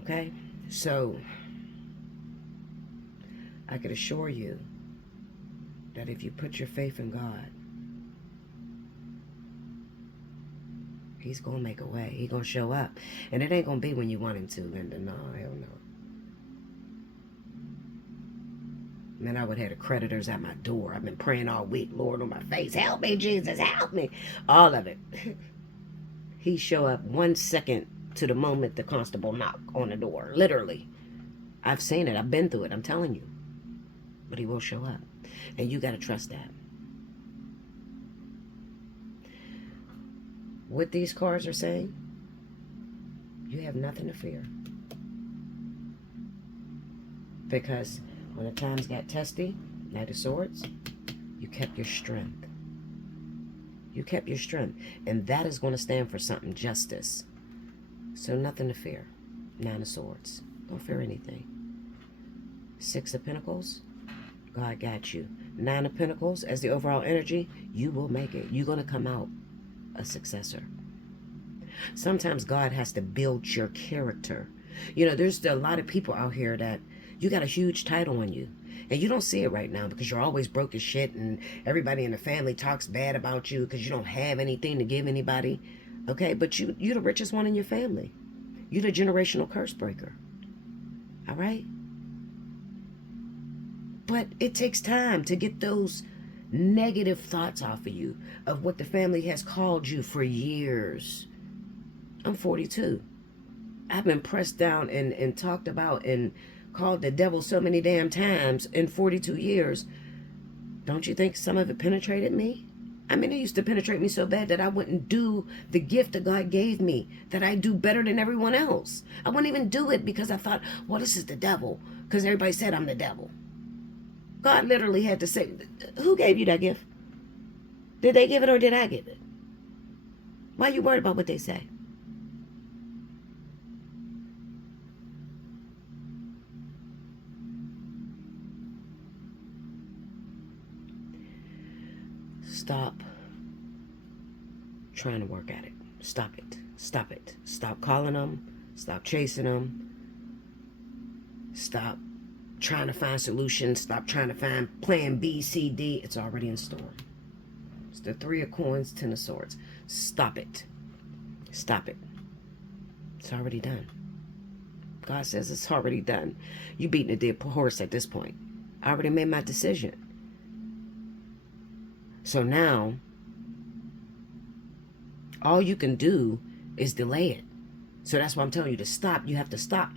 Okay? So, I could assure you that if you put your faith in God, He's going to make a way. He's going to show up. And it ain't going to be when you want Him to, Linda. No, hell no. Man, I would have the creditors at my door. I've been praying all week. Lord, on my face. Help me, Jesus. Help me. All of it. He show up 1 second to the moment the constable knock on the door. Literally. I've seen it. I've been through it. I'm telling you. But He will show up. And you got to trust that. What these cards are saying, you have nothing to fear. Because when the times got testy, Knight of Swords, you kept your strength. You kept your strength. And that is going to stand for something, justice. So nothing to fear. Nine of Swords. Don't fear anything. Six of Pentacles, God got you. Nine of Pentacles, as the overall energy, you will make it. You're going to come out a successor. Sometimes God has to build your character. You know, there's a lot of people out here that you got a huge title on you. And you don't see it right now because you're always broke as shit and everybody in the family talks bad about you because you don't have anything to give anybody. Okay, but you're the richest one in your family. You're the generational curse breaker. All right? But it takes time to get those negative thoughts off of you of what the family has called you for years. I'm 42. I've been pressed down and talked about and called the devil so many damn times in 42 years. Don't you think some of it penetrated me? I mean, it used to penetrate me so bad that I wouldn't do the gift that God gave me, that I do better than everyone else. I wouldn't even do it because I thought, well, this is the devil, because everybody said I'm the devil. God literally had to say, who gave you that gift? Did they give it or did I give it? Why are you worried about what they say? Stop trying to work at it. Stop it. Stop it. Stop calling them. Stop chasing them. Stop trying to find solutions. Stop trying to find plan B, C, D. It's already in store. It's the Three of Coins, Ten of Swords. Stop it. Stop it. It's already done. God says it's already done. You beating a dead horse at this point. I already made my decision. So now, all you can do is delay it. So that's why I'm telling you to stop. You have to stop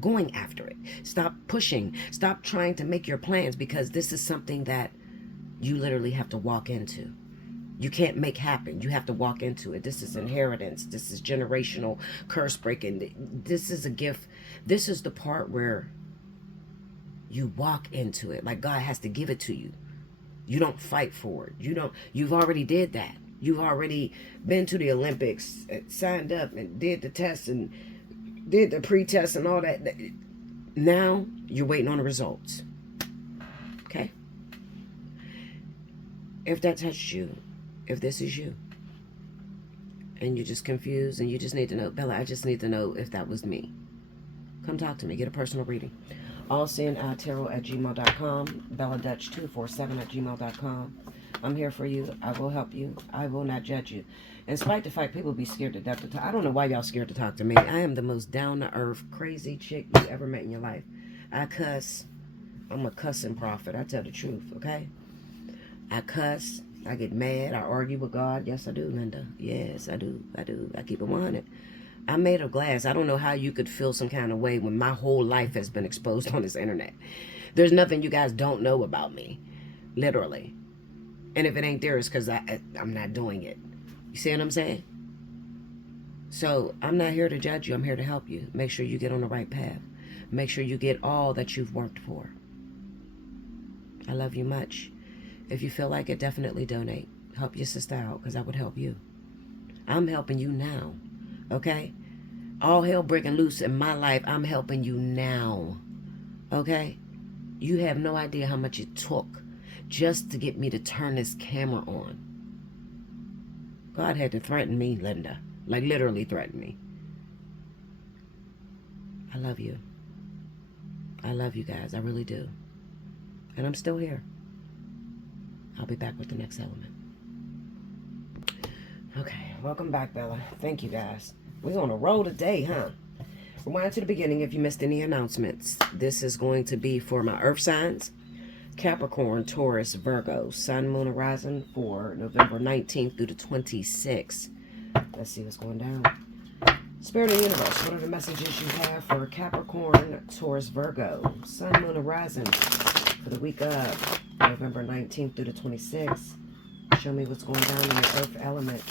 going after it. Stop pushing. Stop trying to make your plans because this is something that you literally have to walk into. You can't make happen. You have to walk into it. This is inheritance. This is generational curse breaking. This is a gift. This is the part where you walk into it. Like God has to give it to you. You don't fight for it. You've already did that. You've already been to the Olympics, signed up and did the tests and did the pre-test and all that. Now you're waiting on the results. Okay? If that touched you, if this is you, and you're just confused and you just need to know, Bella, I just need to know if that was me. Come talk to me. Get a personal reading. Allseeingeyetarot@gmail.com. BellaDutch247@gmail.com. I'm here for you. I will help you. I will not judge you. In spite of the fact people be scared to death to talk. I don't know why y'all scared to talk to me. I am the most down-to-earth, crazy chick you ever met in your life. I cuss. I'm a cussing prophet. I tell the truth, okay? I cuss. I get mad. I argue with God. Yes, I do, Linda. Yes, I do. I do. I keep it 100. I'm made of glass. I don't know how you could feel some kind of way when my whole life has been exposed on this internet. There's nothing you guys don't know about me. Literally. And if it ain't there, it's because I'm not doing it. You see what I'm saying? So I'm not here to judge you. I'm here to help you. Make sure you get on the right path. Make sure you get all that you've worked for. I love you much. If you feel like it, definitely donate. Help your sister out because I would help you. I'm helping you now. Okay? All hell breaking loose in my life. I'm helping you now. Okay? You have no idea how much it took just to get me to turn this camera on. God had to threaten me, Linda. Like literally threaten me. I love you. I love you guys. I really do. And I'm still here. I'll be back with the next element. Okay, welcome back, Bella. Thank you, guys. We're on a roll today, huh? Rewind to the beginning if you missed any announcements. This is going to be for my earth signs. Capricorn, Taurus, Virgo, Sun, Moon, Horizon for November 19th through the 26th. Let's see what's going down. Spirit of the Universe, what are the messages you have for Capricorn, Taurus, Virgo, Sun, Moon, Horizon for the week of November 19th through the 26th? Show me what's going down in your earth element.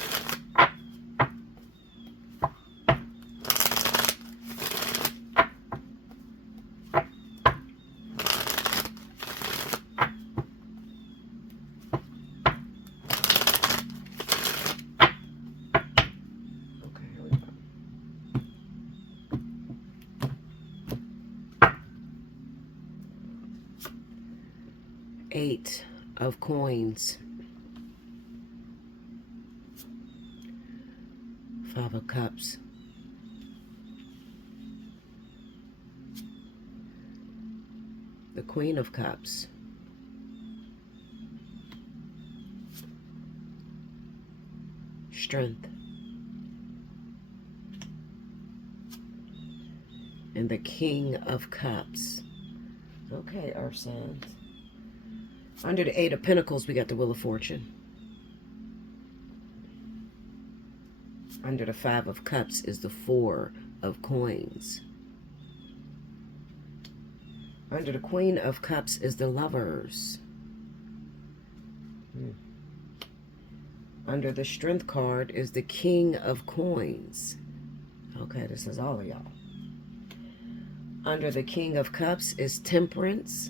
Okay, here we go. Eight of Coins. Five of Cups. The Queen of Cups. Strength. And the King of Cups. Okay, Earth signs. Under the Eight of Pentacles, we got the Wheel of Fortune. Under the Five of Cups is the Four of Coins. Under the Queen of Cups is the Lovers. Under the Strength card is the King of Coins. Okay, this is all of y'all. Under the King of Cups is Temperance.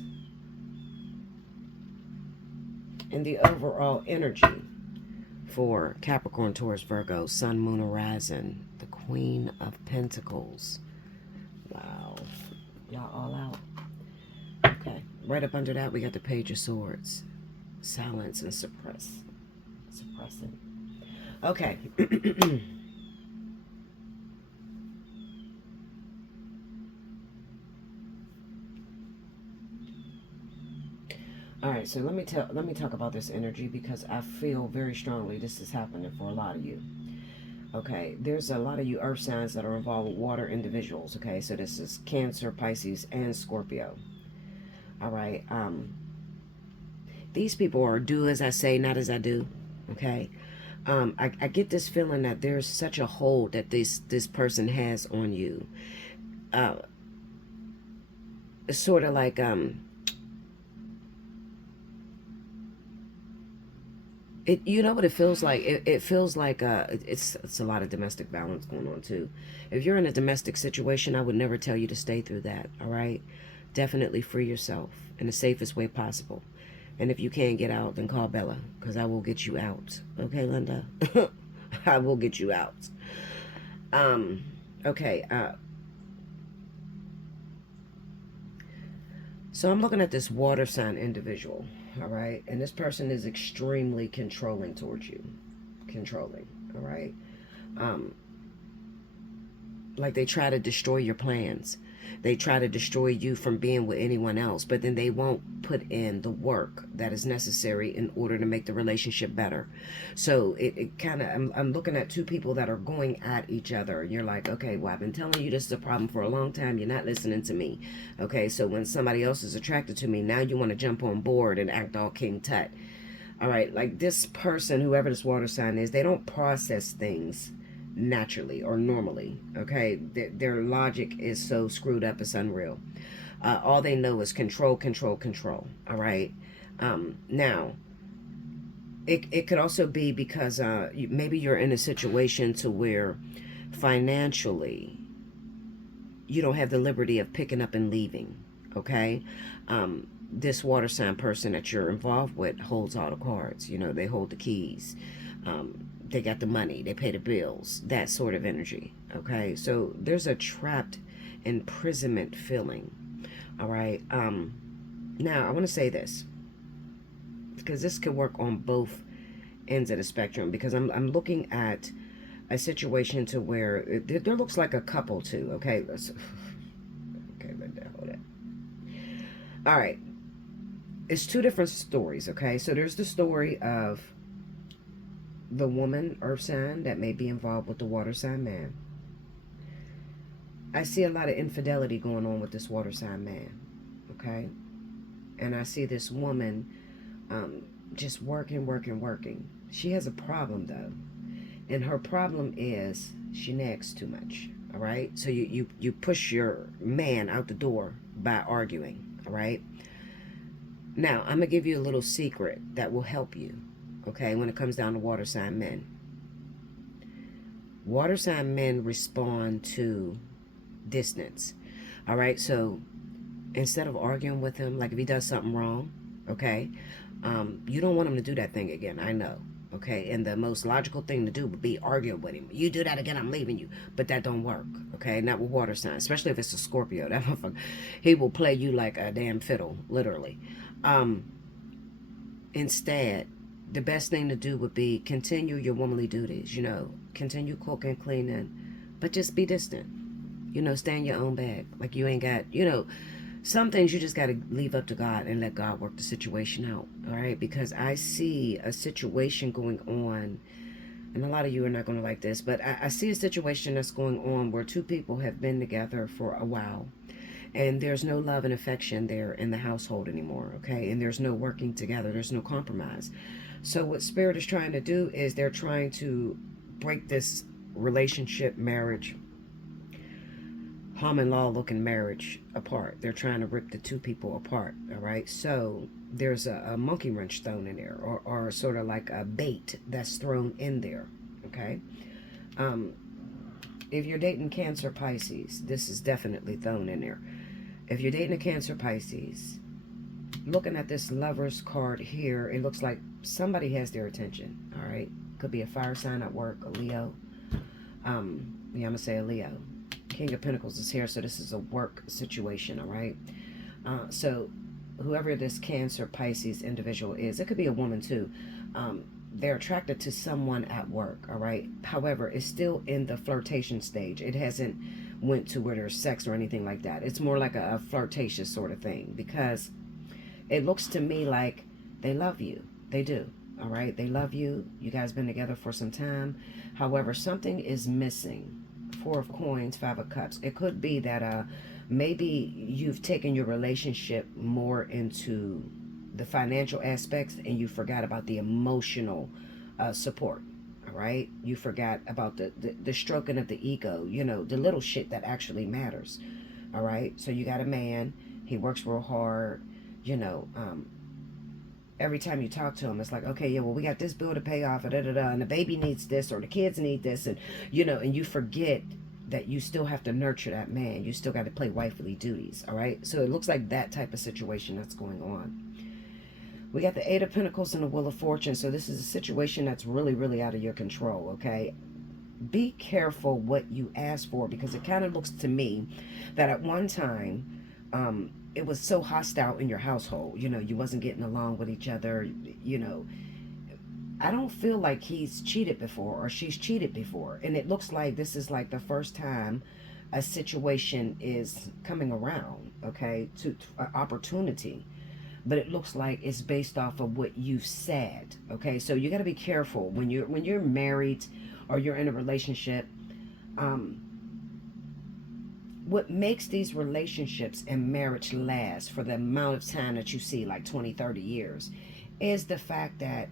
And the overall energy for Capricorn, Taurus, Virgo, Sun, Moon, Horizon, the Queen of Pentacles. Wow. Y'all all out. Okay. Right up under that, we got the Page of Swords. Silence and suppressing. Okay. All right, so let me talk about this energy because I feel very strongly this is happening for a lot of you. Okay, there's a lot of you earth signs that are involved with water individuals. Okay, so this is Cancer, Pisces, and Scorpio. All right, these people are do as I say, not as I do. Okay, I get this feeling that there's such a hold that this person has on you. It's sort of like you know what it feels like? It feels like it's a lot of domestic violence going on too. If you're in a domestic situation, I would never tell you to stay through that. All right, definitely free yourself in the safest way possible. And if you can't get out, then call Bella because I will get you out. Okay, Linda, I will get you out. Okay. So I'm looking at this water sign individual. All right, and this person is extremely controlling towards you. Controlling. All right. Like they try to destroy your plans. They try to destroy you from being with anyone else, but then they won't put in the work that is necessary in order to make the relationship better. So it kind of, I'm looking at two people that are going at each other. And you're like, okay, well, I've been telling you this is a problem for a long time. You're not listening to me. Okay, so when somebody else is attracted to me, now you want to jump on board and act all King Tut. All right, like this person, whoever this water sign is, they don't process things naturally or normally. Okay, their logic is so screwed up, it's unreal. All they know is control. All right. Now it could also be because maybe you're in a situation to where financially you don't have the liberty of picking up and leaving. Okay. This water sign person that you're involved with holds all the cards. You know, they hold the keys. they got the money, they pay the bills, that sort of energy. Okay, so there's a trapped imprisonment feeling. All right. Now I want to say this because this could work on both ends of the spectrum, because I'm looking at a situation to where there looks like a couple too. Okay, okay, hold it. All right, it's two different stories. Okay, so there's the story of the woman, earth sign, that may be involved with the water sign man. I see a lot of infidelity going on with this water sign man. Okay, and I see this woman just working. She has a problem though, and her problem is she nags too much. All right, so you push your man out the door by arguing. All right, now I'm gonna give you a little secret that will help you. Okay, when it comes down to water sign men, water sign men respond to distance. All right, so instead of arguing with him, like if he does something wrong, okay, you don't want him to do that thing again. I know. Okay, and the most logical thing to do would be argue with him. You do that again, I'm leaving you. But that don't work. Okay, not with water signs, especially if it's a Scorpio. That motherfucker, he will play you like a damn fiddle, literally. Instead, the best thing to do would be continue your womanly duties. Continue cooking, cleaning, but just be distant. Stay in your own bag. Like you ain't got. Some things you just got to leave up to God and let God work the situation out. All right, because I see a situation going on, and a lot of you are not going to like this, but I see a situation that's going on where two people have been together for a while, and there's no love and affection there in the household anymore. Okay, and there's no working together, there's no compromise. So what Spirit is trying to do is they're trying to break this relationship, marriage, common law looking marriage apart. They're trying to rip the two people apart. All right, so there's a monkey wrench thrown in there, or sort of like a bait that's thrown in there. Okay, if you're dating Cancer, Pisces, this is definitely thrown in there. If you're dating a Cancer, Pisces, looking at this Lover's card here, it looks like somebody has their attention. All right, could be a fire sign at work, a Leo. Yeah, I'm gonna say a Leo. King of Pentacles is here, so this is a work situation. All right, so whoever this Cancer, Pisces individual is, it could be a woman too. They're attracted to someone at work. All right, however, it's still in the flirtation stage. It hasn't went to where there's sex or anything like that. It's more like a flirtatious sort of thing, because it looks to me like they love you. They do. All right, they love you. You guys been together for some time. However, something is missing. Four of Coins, Five of Cups. It could be that maybe you've taken your relationship more into the financial aspects, and you forgot about the emotional support. All right, you forgot about the stroking of the ego. The little shit that actually matters. All right, so you got a man. He works real hard. Every time you talk to him, it's like, okay, yeah, well, we got this bill to pay off, and the baby needs this, or the kids need this, and and you forget that you still have to nurture that man. You still got to play wifely duties. All right, so it looks like that type of situation that's going on. We got the Eight of Pentacles and the Wheel of Fortune. So this is a situation that's really, really out of your control. Okay, be careful what you ask for, because it kind of looks to me that at one time, it was so hostile in your household. You wasn't getting along with each other. I don't feel like he's cheated before or she's cheated before. And it looks like this is like the first time a situation is coming around, okay, to an opportunity. But it looks like it's based off of what you've said, okay? So you got to be careful when you're married or you're in a relationship. What makes these relationships and marriage last for the amount of time that you see, like 20, 30 years, is the fact that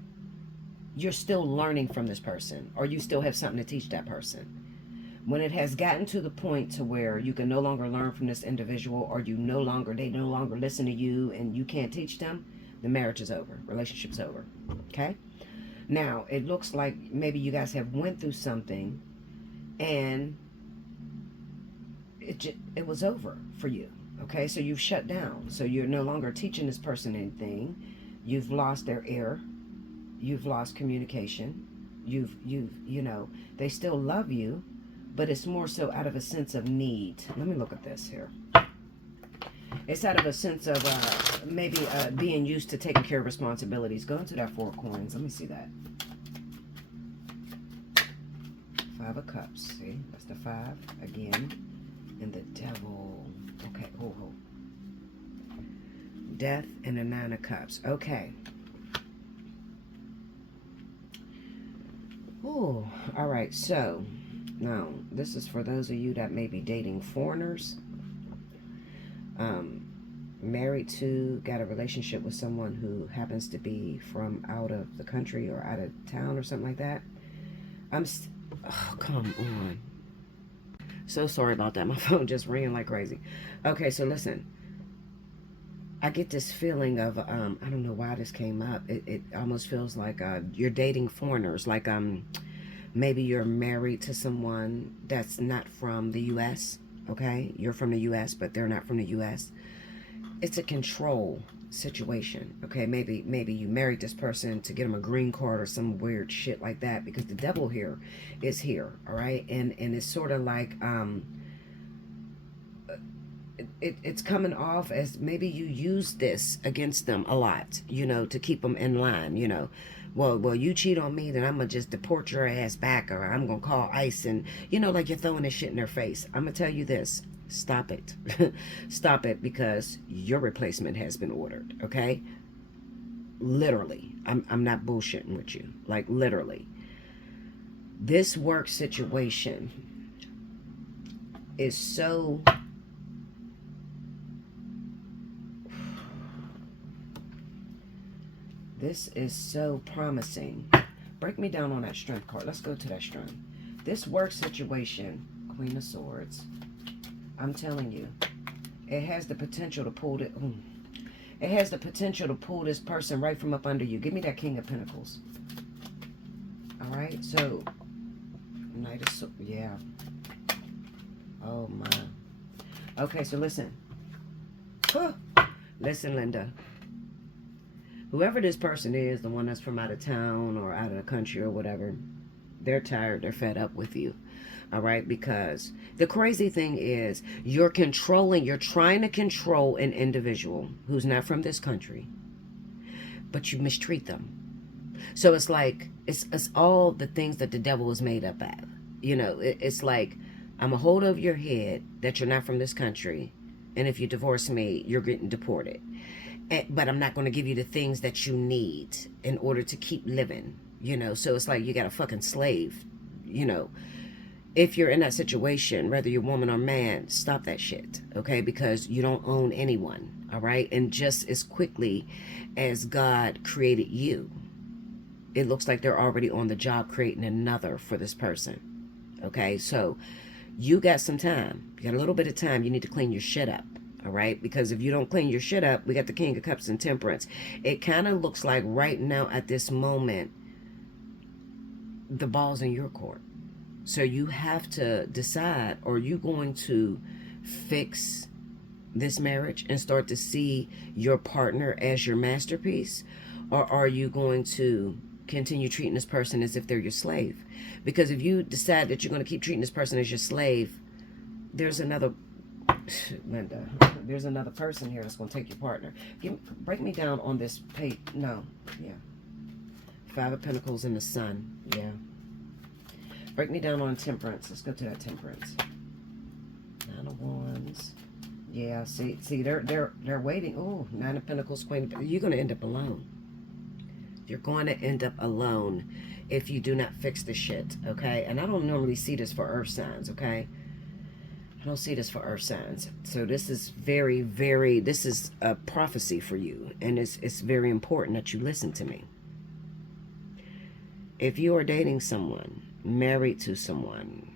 you're still learning from this person, or you still have something to teach that person. When it has gotten to the point to where you can no longer learn from this individual, or they no longer listen to you and you can't teach them, the marriage is over, relationship's over. Okay, now it looks like maybe you guys have went through something and it was over for you. Okay, so you've shut down, so you're no longer teaching this person anything. You've lost their ear, you've lost communication, you know, they still love you, but it's more so out of a sense of need. Let me look at this here. It's out of a sense of maybe being used to taking care of responsibilities. Go into that 4 of coins. Let me see that. 5 of cups. See, that's the 5 again, and the devil. Okay, hold. Death and the 9 of cups. Okay. Oh, all right. So now this is for those of you that may be dating foreigners. Married to, got a relationship with someone who happens to be from out of the country or out of town or something like that. Oh, come on. So sorry about that. My phone just ringing like crazy. Okay, so listen. I get this feeling of, I don't know why this came up. It almost feels like you're dating foreigners. Like maybe you're married to someone that's not from the U.S., okay? You're from the U.S., but they're not from the U.S. It's a control situation, okay? Maybe you married this person to get them a green card or some weird shit like that, because the devil here is here, all right? And it's sort of like it's coming off as maybe you use this against them a lot, you know, to keep them in line, you know. Well, you cheat on me, then I'm gonna just deport your ass back, or I'm gonna call ICE, and you know, like you're throwing this shit in their face. I'm gonna tell you this. Stop it. Stop it, because your replacement has been ordered, okay? Literally. I'm not bullshitting with you. Like, literally. This work situation is so... This is so promising. Break me down on that strength card. Let's go to that strength. This work situation, Queen of Swords, I'm telling you, it has the potential to pull it. It has the potential to pull this person right from up under you. Give me that King of Pentacles. All right, so Knight of Swords. Yeah. Oh my. Okay, so listen. Huh. Listen, Linda. Whoever this person is, the one that's from out of town or out of the country or whatever, they're tired. They're fed up with you. All right, because the crazy thing is you're trying to control an individual who's not from this country, but you mistreat them. So it's like, it's all the things that the devil is made up of. You know, it's like, I'm a hold of your head that you're not from this country, and if you divorce me, you're getting deported. But I'm not going to give you the things that you need in order to keep living, you know. So it's like you got a fucking slave, you know. If you're in that situation, whether you're woman or man, stop that shit, okay? Because you don't own anyone, all right? And just as quickly as God created you, it looks like they're already on the job creating another for this person, okay? So you got some time. You got a little bit of time. You need to clean your shit up, all right? Because if you don't clean your shit up, we got the King of Cups and Temperance. It kind of looks like right now at this moment, the ball's in your court. So you have to decide, are you going to fix this marriage and start to see your partner as your masterpiece? Or are you going to continue treating this person as if they're your slave? Because if you decide that you're going to keep treating this person as your slave, there's another... Linda, there's another person here that's going to take your partner. Break me down on this page. No, yeah. 5 of Pentacles and the Sun, yeah. Break me down on Temperance. Let's go to that Temperance. 9 of Wands. Yeah, see, they're waiting. Oh, 9 of Pentacles, Queen. You're going to end up alone. You're going to end up alone if you do not fix the shit, okay? And I don't normally see this for earth signs, okay? I don't see this for earth signs. So this is very, very, this is a prophecy for you. And it's very important that you listen to me. If you are dating someone, married to someone,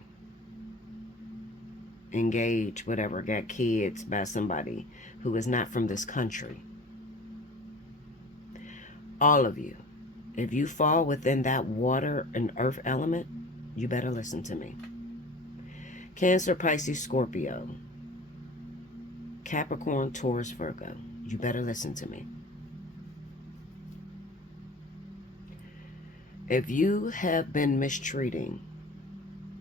engaged, whatever, got kids by somebody who is not from this country, all of you, if you fall within that water and earth element, you better listen to me. Cancer, Pisces, Scorpio, Capricorn, Taurus, Virgo, you better listen to me. If you have been mistreating,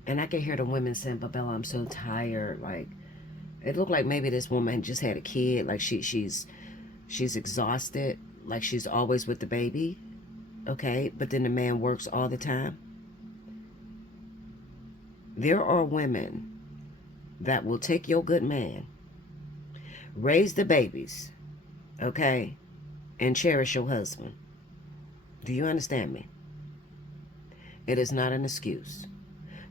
and I can hear the women saying, but Bella, I'm so tired. Like, it looked like maybe this woman just had a kid. Like she's exhausted. Like she's always with the baby. Okay, but then the man works all the time. There are women that will take your good man, raise the babies, okay, and cherish your husband. Do you understand me? It is not an excuse.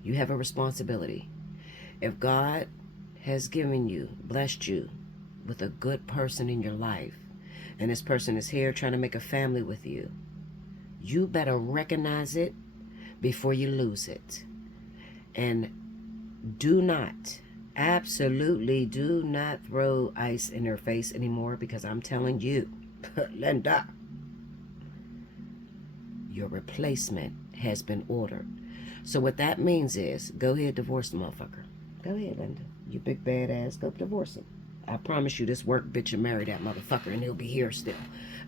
You have a responsibility. If God has given you, blessed you with a good person in your life, and this person is here trying to make a family with you, you better recognize it before you lose it. And do not, absolutely do not throw ice in their face anymore, because I'm telling you, Linda, your replacement has been ordered. So what that means is, go ahead, divorce the motherfucker. Go ahead, Linda. You big bad ass, go divorce him. I promise you, this work bitch will marry that motherfucker and he'll be here still.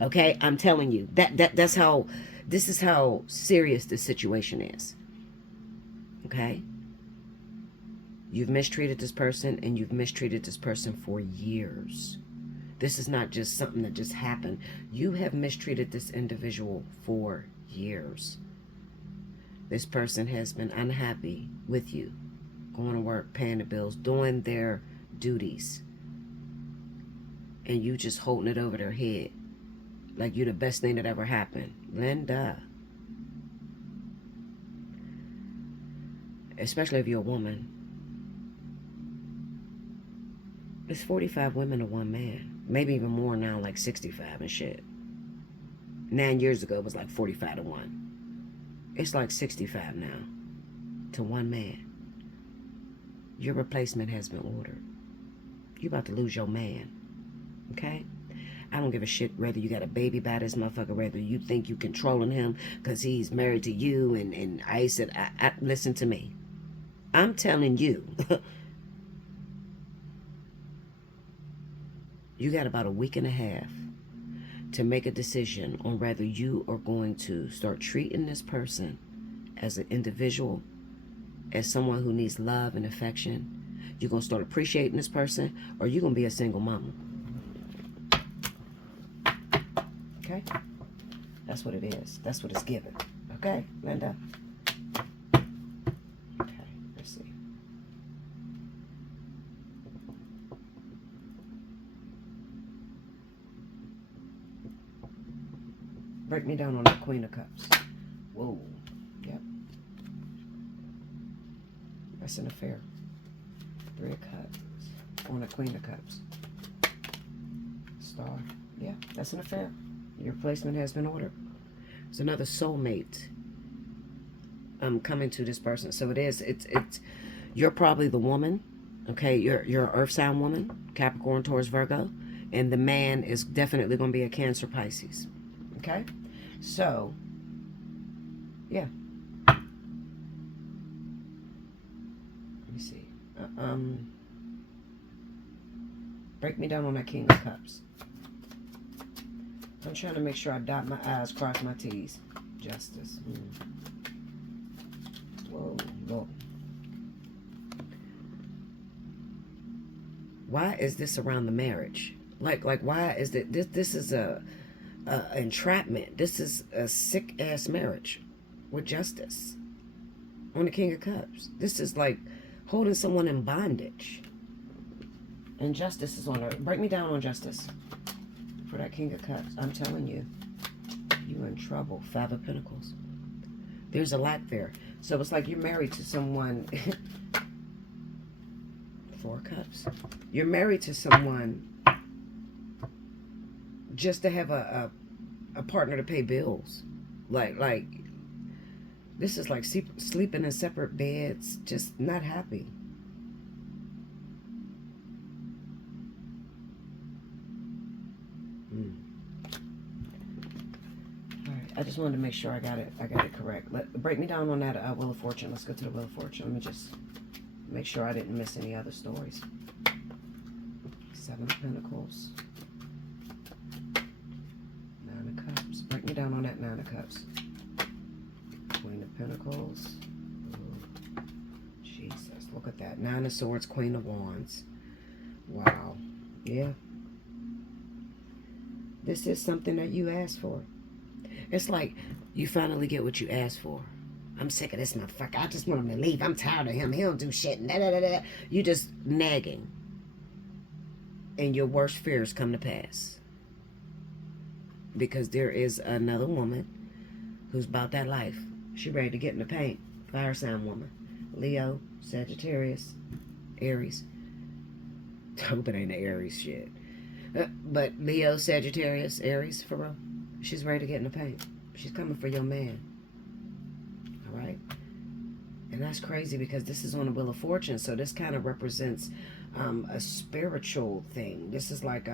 Okay? I'm telling you. That's how, this is how serious this situation is. Okay? You've mistreated this person, and you've mistreated this person for years. This is not just something that just happened. You have mistreated this individual for years. This person has been unhappy with you, going to work, paying the bills, doing their duties, and you just holding it over their head like you're the best thing that ever happened. Linda. Especially if you're a woman. It's 45 women to one man. Maybe even more now, like 65 and shit. 9 years ago, it was like 45 to 1. It's like 65 now to one man. Your replacement has been ordered. You're about to lose your man. Okay? I don't give a shit whether you got a baby by this motherfucker, whether you think you controlling him because he's married to you, and I said, listen to me. I'm telling you, you got about a week and a half to make a decision on whether you are going to start treating this person as an individual, as someone who needs love and affection. You're going to start appreciating this person, or you're going to be a single mama. Okay? That's what it is. That's what it's given. Okay, Linda? Okay, let's see. Break me down on that Queen of Cups. Whoa. Yep. That's an affair. 3 of Cups on a Queen of Cups. Star. Yeah, that's an affair. Your replacement has been ordered. It's another soulmate coming to this person. So it's you're probably the woman. Okay, you're an earth sign woman, Capricorn, Taurus, Virgo, and the man is definitely going to be a Cancer, Pisces. Okay, so yeah. Let me see. Break me down on that King of Cups. I'm trying to make sure I dot my I's, cross my T's. Justice. Whoa, whoa. Why is this around the marriage? Like why is it this is a entrapment. This is a sick ass marriage with Justice on the King of Cups. This is like holding someone in bondage. And Justice is on her. Break me down on Justice for that King of Cups. I'm telling you, you're in trouble. 5 of Pentacles. There's a lack there. So it's like you're married to someone. 4 Cups. You're married to someone just to have a partner to pay bills. Like this is like sleeping in separate beds, just not happy. All right, I just wanted to make sure I got it correct. Break me down on that Wheel of Fortune. Let's go to the Wheel of Fortune. Let me just make sure I didn't miss any other stories. 7 of Pentacles. 9 of Cups. Break me down on that 9 of Cups. of Pentacles. Ooh, Jesus, look at that. Nine of Swords, Queen of Wands. Wow. Yeah. This is something that you asked for. It's like you finally get what you asked for. I'm sick of this motherfucker. I just want him to leave. I'm tired of him. He don't do shit. Da, da, da, da. You just nagging. And your worst fears come to pass. Because there is another woman who's about that life. She ready to get in the paint. Fire sign woman. Leo, Sagittarius, Aries. I hope it ain't the Aries shit. But Leo, Sagittarius, Aries, for real. She's ready to get in the paint. She's coming for your man. All right? And that's crazy because this is on the Wheel of Fortune. So this kind of represents a spiritual thing. This is like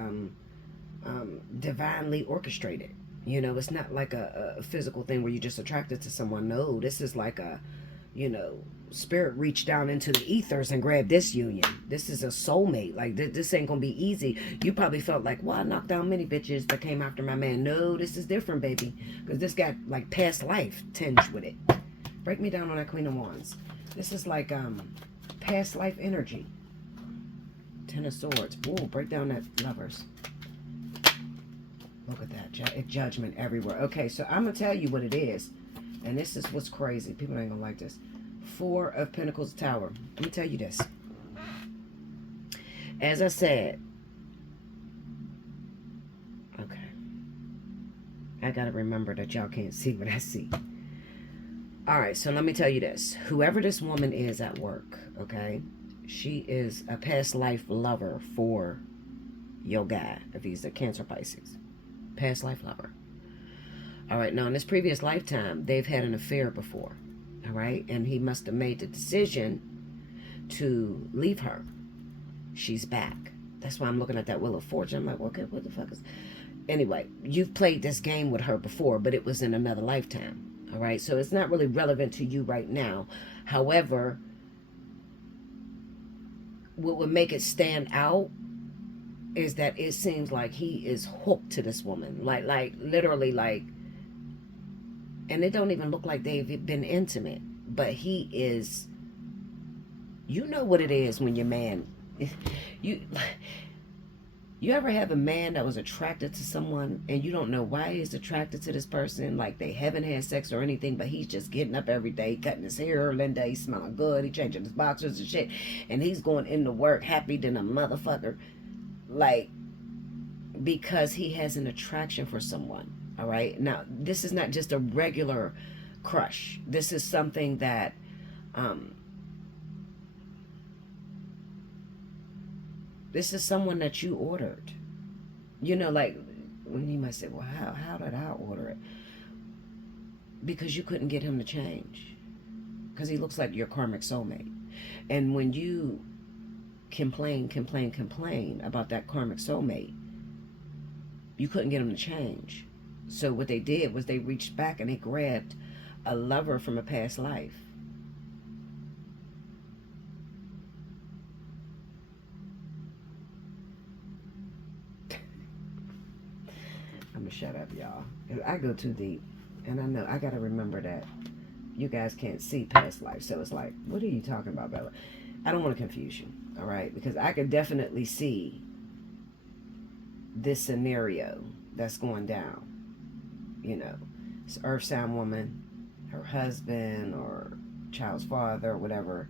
divinely orchestrated. You know, it's not like a physical thing where you're just attracted to someone. No, this is like a, you know, spirit reached down into the ethers and grabbed this union. This is a soulmate. Like, this ain't gonna be easy. You probably felt like, well, I knocked down many bitches that came after my man. No, this is different, baby. Because this got, like, past life tinge with it. Break me down on that Queen of Wands. This is like past life energy. Ten of Swords. Ooh, break down that Lovers. Look at that. Judgment everywhere. Okay, so I'm going to tell you what it is. And this is what's crazy. People ain't going to like this. Four of Pentacles Tower. Let me tell you this. As I said. Okay. I got to remember that y'all can't see what I see. Alright, so let me tell you this. Whoever this woman is at work, okay, she is a past life lover for your guy, if he's a Cancer Pisces. Past life lover. Alright, now in this previous lifetime, they've had an affair before. Alright, and he must have made the decision to leave her. She's back. That's why I'm looking at that Wheel of Fortune. I'm like, okay, what the fuck is... Anyway, you've played this game with her before, but it was in another lifetime. All right, so it's not really relevant to you right now. However, what would make it stand out is that it seems like he is hooked to this woman. Like literally, like, and it don't even look like they've been intimate. But he is, you know what it is when your man, you ever have a man that was attracted to someone and you don't know why he's attracted to this person? Like they haven't had sex or anything, but he's just getting up every day, cutting his hair, Linda, he's smelling good, he's changing his boxers and shit. And he's going into work happy than a motherfucker. Like, because he has an attraction for someone. All right. Now, this is not just a regular crush. This is something that, this is someone that you ordered. You know, like, when you might say, well, how did I order it? Because you couldn't get him to change. Because he looks like your karmic soulmate. And when you complain about that karmic soulmate, you couldn't get him to change. So what they did was they reached back and they grabbed a lover from a past life. I'm gonna shut up, y'all. I go too deep. And I know I gotta remember that you guys can't see past life. So it's like, what are you talking about, Bella? I don't want to confuse you, all right? Because I could definitely see this scenario that's going down. You know, it's Earth sign woman, her husband or child's father or whatever.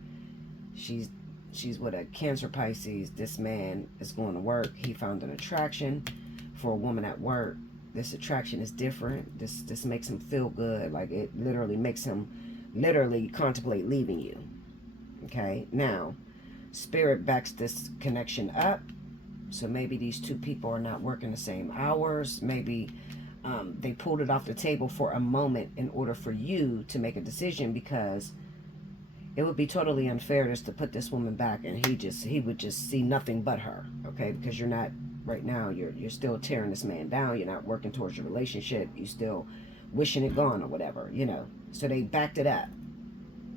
She's with a Cancer Pisces. This man is going to work. He found an attraction for a woman at work. This attraction is different. This makes him feel good. Like, it literally makes him literally contemplate leaving you. Okay, now Spirit backs this connection up. So maybe these two people are not working the same hours. Maybe they pulled it off the table for a moment in order for you to make a decision, because it would be totally unfair just to put this woman back and he would just see nothing but her. Okay, because you're not, right now, you're still tearing this man down. You're not working towards your relationship. You still wishing it gone or whatever, you know. So they backed it up.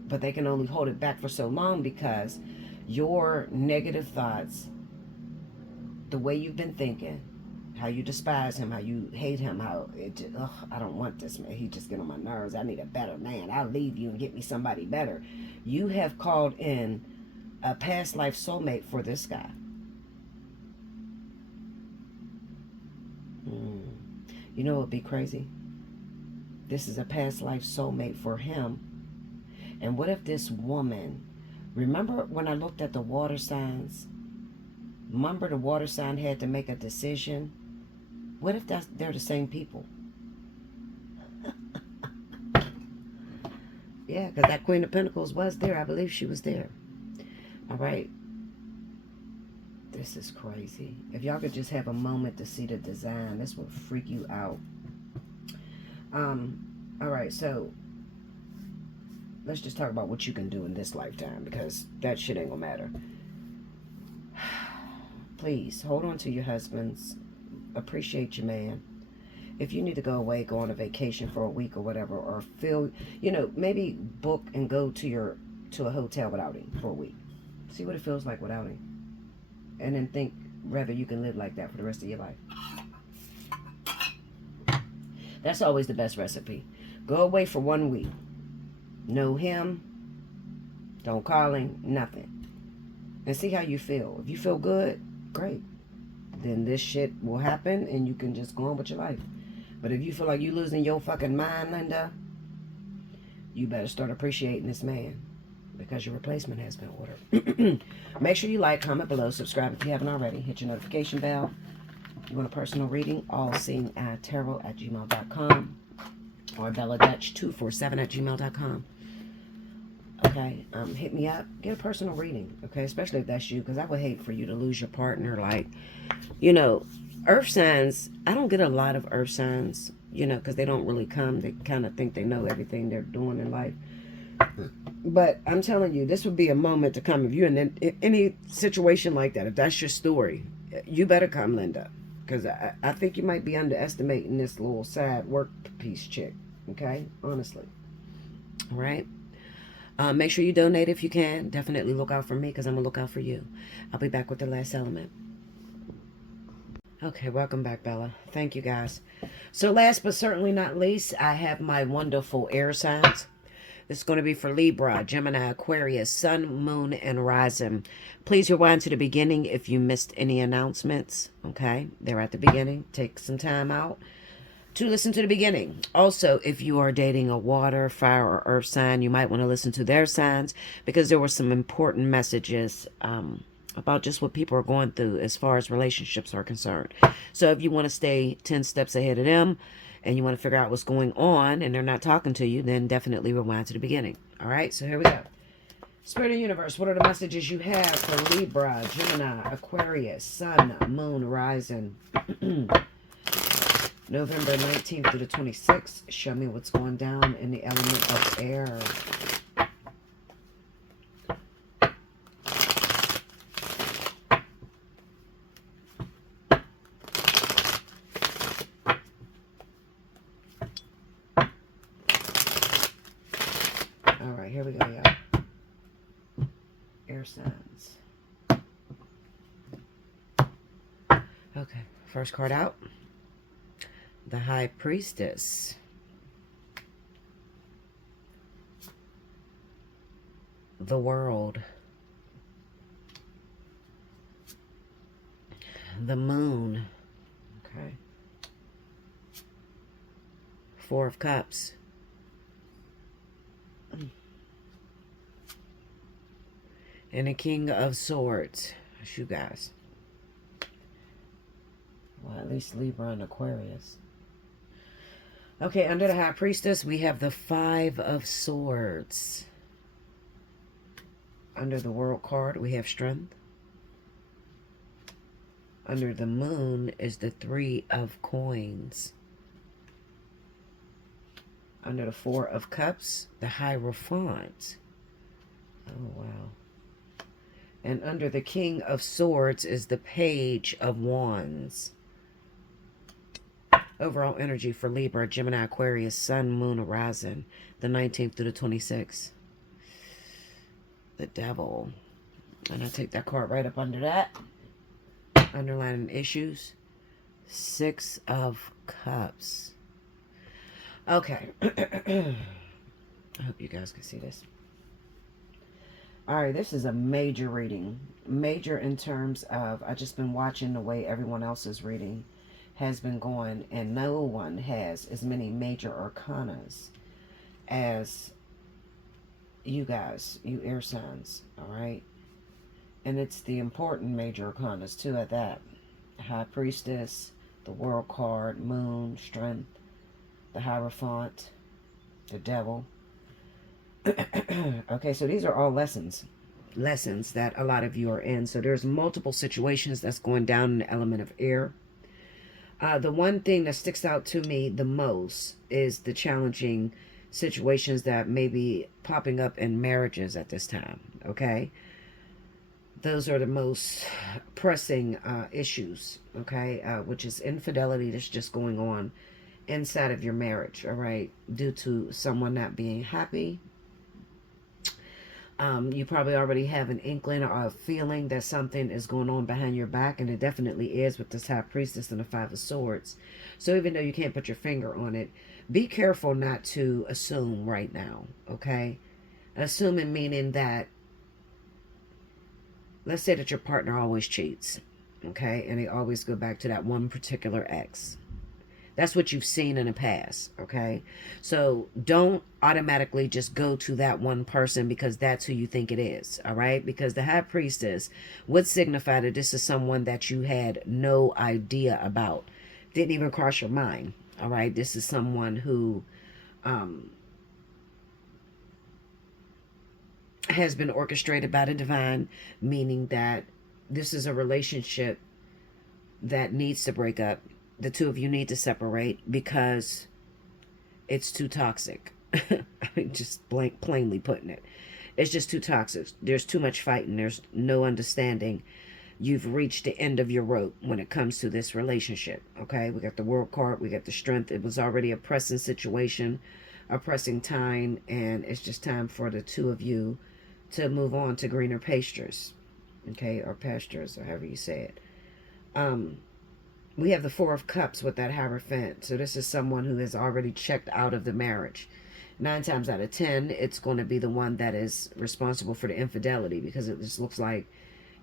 But they can only hold it back for so long because your negative thoughts, the way you've been thinking, how you despise him, how you hate him, how I don't want this man. He just get on my nerves. I need a better man. I'll leave you and get me somebody better. You have called in a past life soulmate for this guy. You know what would be crazy? This is a past life soulmate for him. And what if this woman, remember when I looked at the water signs? Remember the water sign had to make a decision? What if they're the same people? Yeah, because that Queen of Pentacles was there. I believe she was there. All right. This is crazy. If y'all could just have a moment to see the design, this would freak you out. All right, so let's just talk about what you can do in this lifetime, because that shit ain't gonna matter. Please hold on to your husbands. Appreciate your man. If you need to go away, go on a vacation for a week or whatever, or feel, maybe book and go to a hotel without him for a week. See what it feels like without him. And then think whether you can live like that for the rest of your life. That's always the best recipe. Go away for 1 week. Know him. Don't call him. Nothing. And see how you feel. If you feel good, great. Then this shit will happen and you can just go on with your life. But if you feel like you're losing your fucking mind, Linda, you better start appreciating this man, because your replacement has been ordered. Make sure you like, comment below, subscribe if you haven't already. Hit your notification bell. You want a personal reading? Allseeingeyetarot@gmail.com or belladutch247@gmail.com. Okay, hit me up. Get a personal reading, okay? Especially if that's you, because I would hate for you to lose your partner. Like, earth signs, I don't get a lot of earth signs, because they don't really come. They kind of think they know everything they're doing in life. But I'm telling you, this would be a moment to come. If you're in any situation like that, if that's your story, you better come, Linda. Because I think you might be underestimating this little sad work piece chick. Okay? Honestly. All right? Make sure you donate if you can. Definitely look out for me, because I'm going to look out for you. I'll be back with the last element. Okay, welcome back, Bella. Thank you, guys. So last but certainly not least, I have my wonderful air signs. This is going to be for Libra, Gemini, Aquarius, Sun, Moon, and Rising. Please rewind to the beginning if you missed any announcements. Okay, they're at the beginning. Take some time out to listen to the beginning. Also, if you are dating a water, fire, or earth sign, you might want to listen to their signs, because there were some important messages about just what people are going through as far as relationships are concerned. So if you want to stay 10 steps ahead of them, and you want to figure out what's going on and they're not talking to you, then definitely rewind to the beginning. All right, so here we go. Spirit of the Universe, what are the messages you have for Libra, Gemini, Aquarius, Sun, Moon, Rising? November 19th through the 26th. Show me what's going down in the element of air. Here we go, y'all. Air signs. Okay, first card out. The High Priestess. The World. The Moon. Okay. Four of Cups. And the King of Swords. That's you guys. Well, at least Libra and Aquarius. Okay, under the High Priestess, we have the Five of Swords. Under the World card, we have Strength. Under the Moon is the Three of Coins. Under the Four of Cups, the Hierophant. Oh, wow. And under the King of Swords is the Page of Wands. Overall energy for Libra, Gemini, Aquarius, Sun, Moon, Rising, the 19th through the 26th. The Devil. And I take that card right up under that. Underlining issues. Six of Cups. Okay. I hope you guys can see this. All right, this is a major reading. Major in terms of, I just been watching the way everyone else's reading has been going, and no one has as many major arcanas as you guys, you air signs, all right? And it's the important major arcanas too at that. High Priestess, the World card, Moon, Strength, the Hierophant, the Devil. Okay, so these are all lessons that a lot of you are in. So there's multiple situations that's going down in the element of air. The one thing that sticks out to me the most is the challenging situations that may be popping up in marriages at this time. Okay, those are the most pressing issues. Okay, which is infidelity that's just going on inside of your marriage. All right, due to someone not being happy. You probably already have an inkling or a feeling that something is going on behind your back, and it definitely is with this High Priestess and the Five of Swords. So even though you can't put your finger on it, be careful not to assume right now, okay? Assuming meaning that, let's say that your partner always cheats, okay? And they always go back to that one particular ex. That's what you've seen in the past, okay? So don't automatically just go to that one person because that's who you think it is, all right? Because the High Priestess would signify that this is someone that you had no idea about. Didn't even cross your mind, all right? This is someone who has been orchestrated by the divine, meaning that this is a relationship that needs to break up. The two of you need to separate because it's too toxic. I mean, just plainly putting it. It's just too toxic. There's too much fighting. There's no understanding. You've reached the end of your rope when it comes to this relationship. Okay, we got the World card. We got the Strength. It was already a pressing situation, a pressing time, and it's just time for the two of you to move on to greener pastures. Okay, or pastures, or however you say it. We have the Four of Cups with that Hierophant. So this is someone who has already checked out of the marriage. 9 times out of 10, it's going to be the one that is responsible for the infidelity, because it just looks like,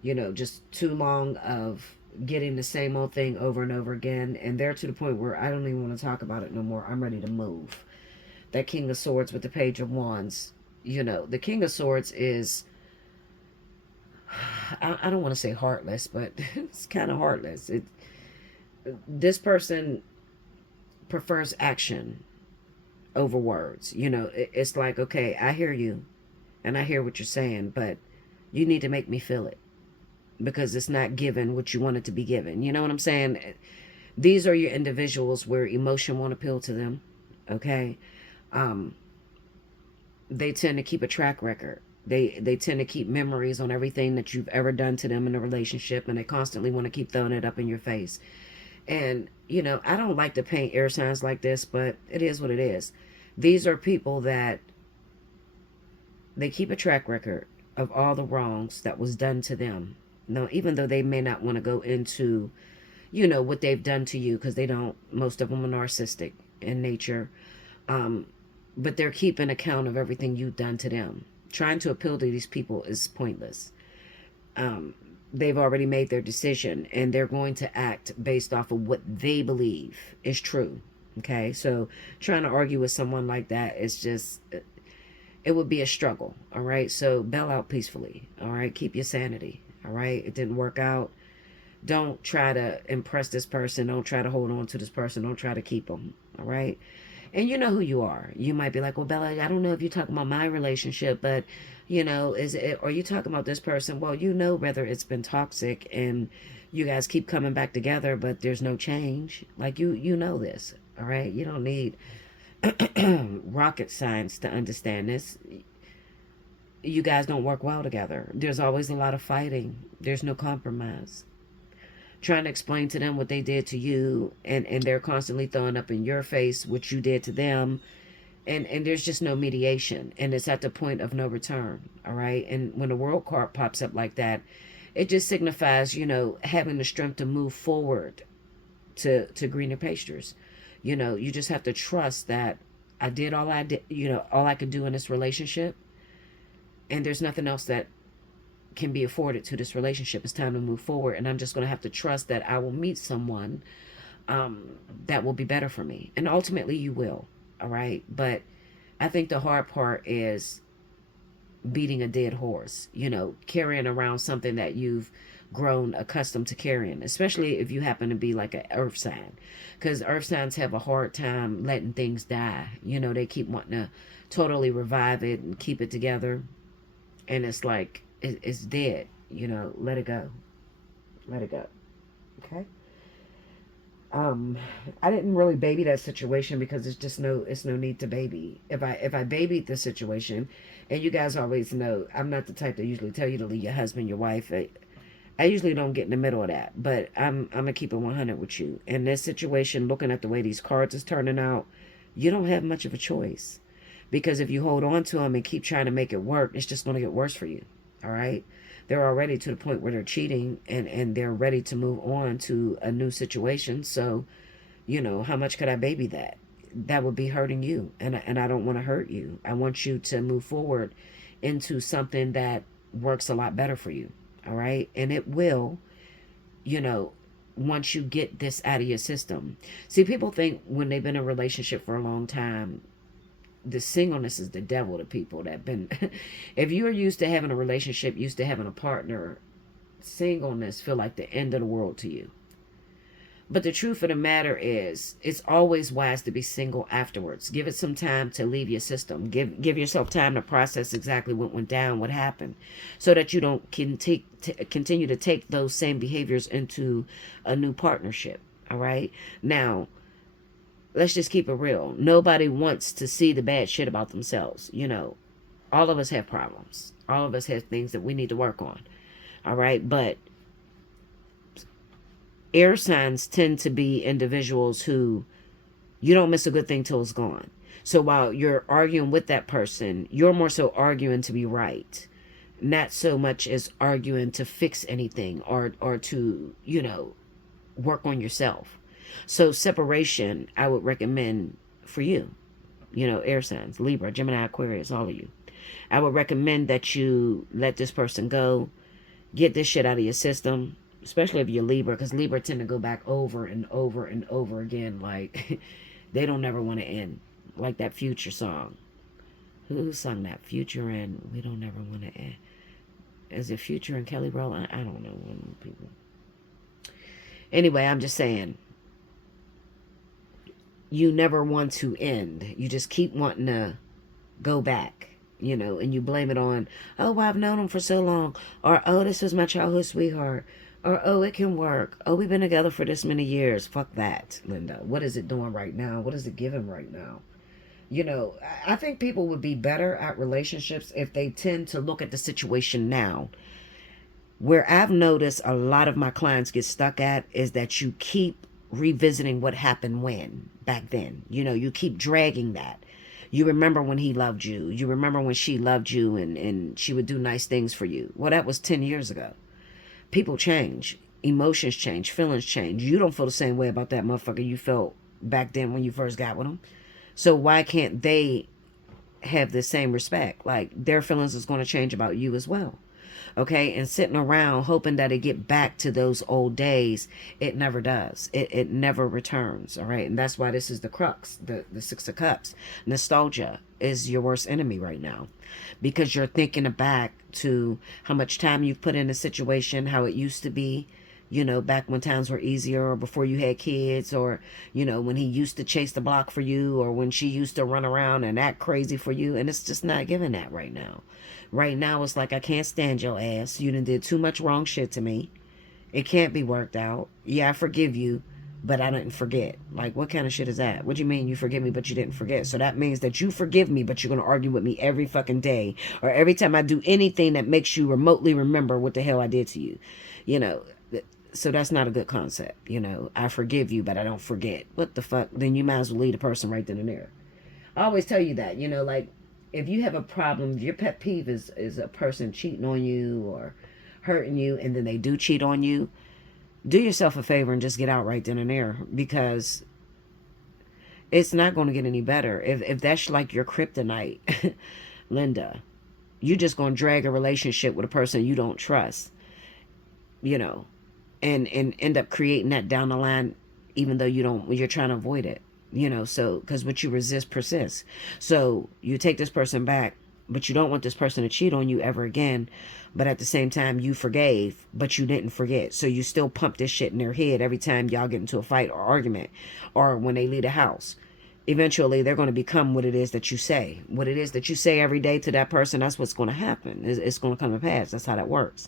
you know, just too long of getting the same old thing over and over again. And they're to the point where I don't even want to talk about it no more. I'm ready to move. That King of Swords with the Page of Wands. You know, the King of Swords is, I don't want to say heartless, but it's kind of heartless. This person prefers action over words. You know, it's like, okay, I hear you and I hear what you're saying, but you need to make me feel it because it's not given what you want it to be given. You know what I'm saying? These are your individuals where emotion won't appeal to them. Okay. They tend to keep a track record. They tend to keep memories on everything that you've ever done to them in a relationship, and they constantly want to keep throwing it up in your face. And, you know, I don't like to paint air signs like this, but it is what it is. These are people that they keep a track record of all the wrongs that was done to them. Now, even though they may not want to go into, you know, what they've done to you, because they don't, most of them are narcissistic in nature. But they're keeping account of everything you've done to them. Trying to appeal to these people is pointless. They've already made their decision, and they're going to act based off of what they believe is true. Okay, so trying to argue with someone like that is just, it would be a struggle. All right, so bail out peacefully. All right, keep your sanity. All right, it didn't work out. Don't try to impress this person. Don't try to hold on to this person. Don't try to keep them. All right. And you know who you are. You might be like, well, Bella, I don't know if you're talking about my relationship, but, you know, are you talking about this person? Well, you know whether it's been toxic and you guys keep coming back together, but there's no change. Like, you know this, all right? You don't need rocket science to understand this. You guys don't work well together. There's always a lot of fighting. There's no compromise. Trying to explain to them what they did to you, and they're constantly throwing up in your face what you did to them, and there's just no mediation, and it's at the point of no return. All right, and when the World card pops up like that, it just signifies, you know, having the strength to move forward to greener pastures. You know, you just have to trust that I did all I did, all I could do in this relationship, and there's nothing else that can be afforded to this relationship. It's time to move forward, and I'm just going to have to trust that I will meet someone that will be better for me, and ultimately you will. All right, but I think the hard part is beating a dead horse, carrying around something that you've grown accustomed to carrying, especially if you happen to be like an earth sign, because earth signs have a hard time letting things die. They keep wanting to totally revive it and keep it together, and it's like it's dead. Let it go. Let it go. Okay. I didn't really baby that situation because it's no need to baby. If I babied the situation, and you guys always know I'm not the type to usually tell you to leave your husband, your wife. I usually don't get in the middle of that, but I'm gonna keep it 100 with you. In this situation, looking at the way these cards is turning out, you don't have much of a choice, because if you hold on to them and keep trying to make it work, it's just gonna get worse for you. All right. They're already to the point where they're cheating, and they're ready to move on to a new situation. So, how much could I baby that? That would be hurting you. And I don't want to hurt you. I want you to move forward into something that works a lot better for you. All right. And it will, once you get this out of your system. See, people think when they've been in a relationship for a long time, the singleness is the devil to people that been if you're used to having a relationship, used to having a partner, singleness feel like the end of the world to you. But the truth of the matter is, it's always wise to be single afterwards. Give it some time to leave your system. Give yourself time to process exactly what went down, what happened, so that you don't continue to take those same behaviors into a new partnership. All right. Now, let's just keep it real. Nobody wants to see the bad shit about themselves. All of us have problems. All of us have things that we need to work on. All right. But air signs tend to be individuals who you don't miss a good thing till it's gone. So while you're arguing with that person, you're more so arguing to be right, not so much as arguing to fix anything or to, work on yourself. So separation, I would recommend for you, air signs, Libra, Gemini, Aquarius, all of you. I would recommend that you let this person go, get this shit out of your system, especially if you're Libra, because Libra tend to go back over and over and over again. Like, they don't never want to end. Like that Future song. Who sung that? Future and We Don't Never Want to End. Is it Future and Kelly Rowland? I don't know. People. Anyway, I'm just saying, you never want to end. You just keep wanting to go back, and you blame it on, oh, well, I've known him for so long, or, oh, this was my childhood sweetheart, or, oh, it can work, oh, we've been together for this many years. Fuck that, Linda. What is it doing right now? What is it giving right now? I think people would be better at relationships if they tend to look at the situation now. Where I've noticed a lot of my clients get stuck at is that you keep revisiting what happened when, back then. You keep dragging that. You remember when he loved you. You remember when she loved you and she would do nice things for you. Well, that was 10 years ago. People change. Emotions change. Feelings change. You don't feel the same way about that motherfucker you felt back then when you first got with him. So why can't they have the same respect? Like, their feelings is going to change about you as well. Okay, and sitting around hoping that it get back to those old days, it never does. It never returns. All right, and that's why this is the crux, the Six of Cups. Nostalgia is your worst enemy right now, because you're thinking back to how much time you've put in a situation, how it used to be, back when times were easier, or before you had kids, or, when he used to chase the block for you, or when she used to run around and act crazy for you. And it's just not giving that right now. Right now, it's like, I can't stand your ass. You done did too much wrong shit to me. It can't be worked out. Yeah, I forgive you, but I didn't forget. Like, what kind of shit is that? What do you mean you forgive me, but you didn't forget? So that means that you forgive me, but you're going to argue with me every fucking day, or every time I do anything that makes you remotely remember what the hell I did to you. So that's not a good concept. I forgive you, but I don't forget. What the fuck? Then you might as well leave the person right then and there. I always tell you that, like, if you have a problem, your pet peeve is a person cheating on you or hurting you, and then they do cheat on you, do yourself a favor and just get out right then and there, because it's not going to get any better. If that's like your kryptonite, Linda, you just going to drag a relationship with a person you don't trust, you know, and end up creating that down the line, even though you're trying to avoid it, so because what you resist persists. So you take this person back, but you don't want this person to cheat on you ever again. But at the same time, you forgave, but you didn't forget. So you still pump this shit in their head every time y'all get into a fight or argument, or when they leave the house. Eventually, they're going to become what it is that you say. What it is that you say every day to that person, that's what's going to happen. It's going to come to pass. That's how that works.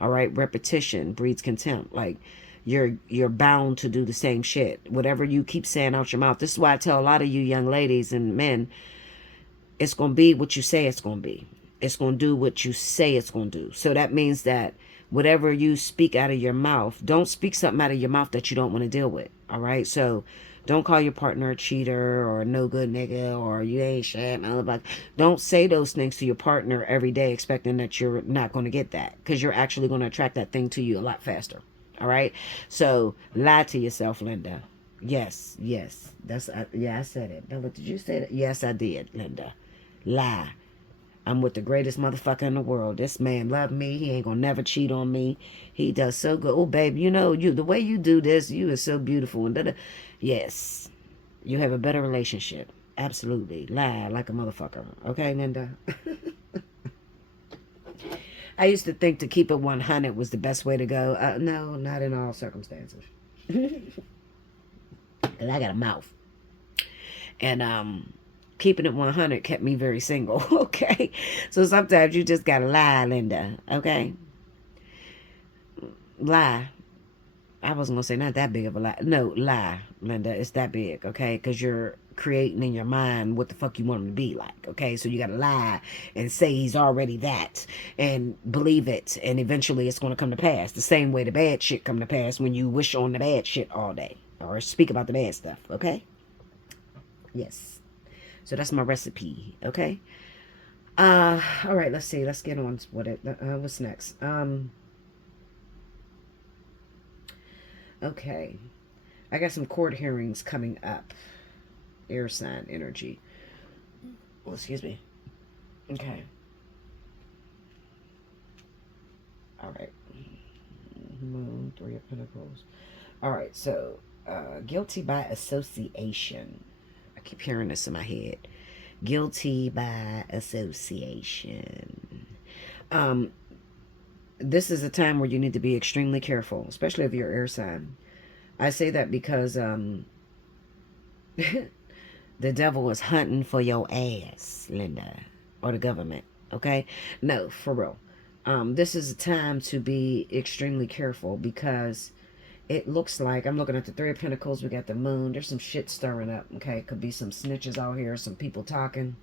All right, repetition breeds contempt. Like, you're bound to do the same shit. Whatever you keep saying out your mouth. This is why I tell a lot of you young ladies and men, it's going to be what you say it's going to be. It's going to do what you say it's going to do. So that means that whatever you speak out of your mouth, don't speak something out of your mouth that you don't want to deal with. All right, so don't call your partner a cheater or a no good nigga or you ain't shit. Don't say those things to your partner every day expecting that you're not going to get that, because you're actually going to attract that thing to you a lot faster. All right, so lie to yourself, Linda. Yes, that's yeah, I said it. Bella, did you say that? Yes, I did, Linda. Lie. I'm with the greatest motherfucker in the world. This man love me. He ain't gonna never cheat on me. He does so good. Oh, babe, you the way you do this, you is so beautiful. And da-da. Yes, you have a better relationship. Absolutely. Lie like a motherfucker. Okay, Linda? I used to think to keep it 100 was the best way to go. No, not in all circumstances. And I got a mouth. And keeping it 100 kept me very single. Okay, so sometimes you just gotta lie, Linda. Okay, lie. I wasn't gonna say not that big of a lie. No, lie, Linda. It's that big. Okay, because you're creating in your mind what the fuck you want him to be like. Okay, so you gotta lie and say he's already that and believe it, and eventually it's gonna come to pass. The same way the bad shit come to pass when you wish on the bad shit all day or speak about the bad stuff. Okay. Yes. So that's my recipe, okay? All right, let's see. Let's get on what's next. Okay. I got some court hearings coming up. Air sign energy. Oh, excuse me. Okay. All right. Moon, Three of Pentacles. All right, so guilty by association. I keep hearing this in my head. Guilty by association. This is a time where you need to be extremely careful, especially if you're air sign. I say that because the devil is hunting for your ass, Linda, or the government. Okay? No, for real. This is a time to be extremely careful, because it looks like, I'm looking at the Three of Pentacles, we got the moon, there's some shit stirring up, okay? Could be some snitches out here, some people talking,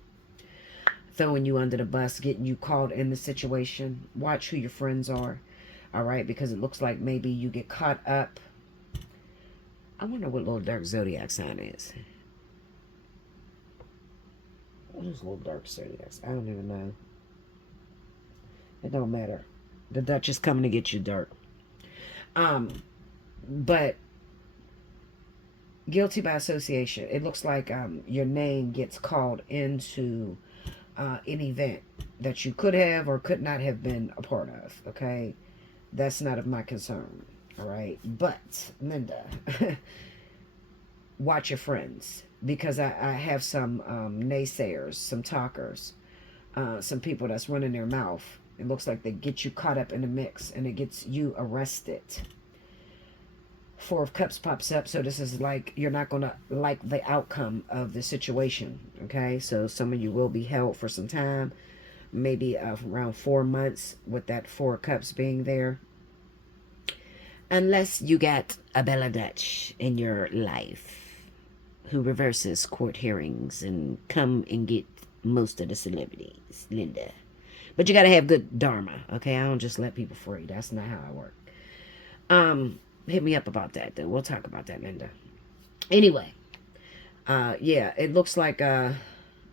throwing you under the bus, getting you caught in the situation. Watch who your friends are, all right? Because it looks like maybe you get caught up. I wonder what little dark zodiac sign is. What is little dark zodiac? I don't even know. It don't matter. The Dutch is coming to get you, dark. But guilty by association. It looks like your name gets called into an event that you could have or could not have been a part of. Okay, that's not of my concern. All right, but Linda, watch your friends, because I have some naysayers, some talkers, some people that's running their mouth. It looks like they get you caught up in the mix and it gets you arrested. Four of Cups pops up, so this is like you're not going to like the outcome of the situation, okay? So some of you will be held for some time, maybe around 4 months, with that Four of Cups being there. Unless you got a Bella Dutch in your life who reverses court hearings and come and get most of the celebrities, Linda. But you got to have good dharma, okay? I don't just let people free. That's not how I work. Hit me up about that, though. We'll talk about that, Linda. Anyway, yeah, it looks like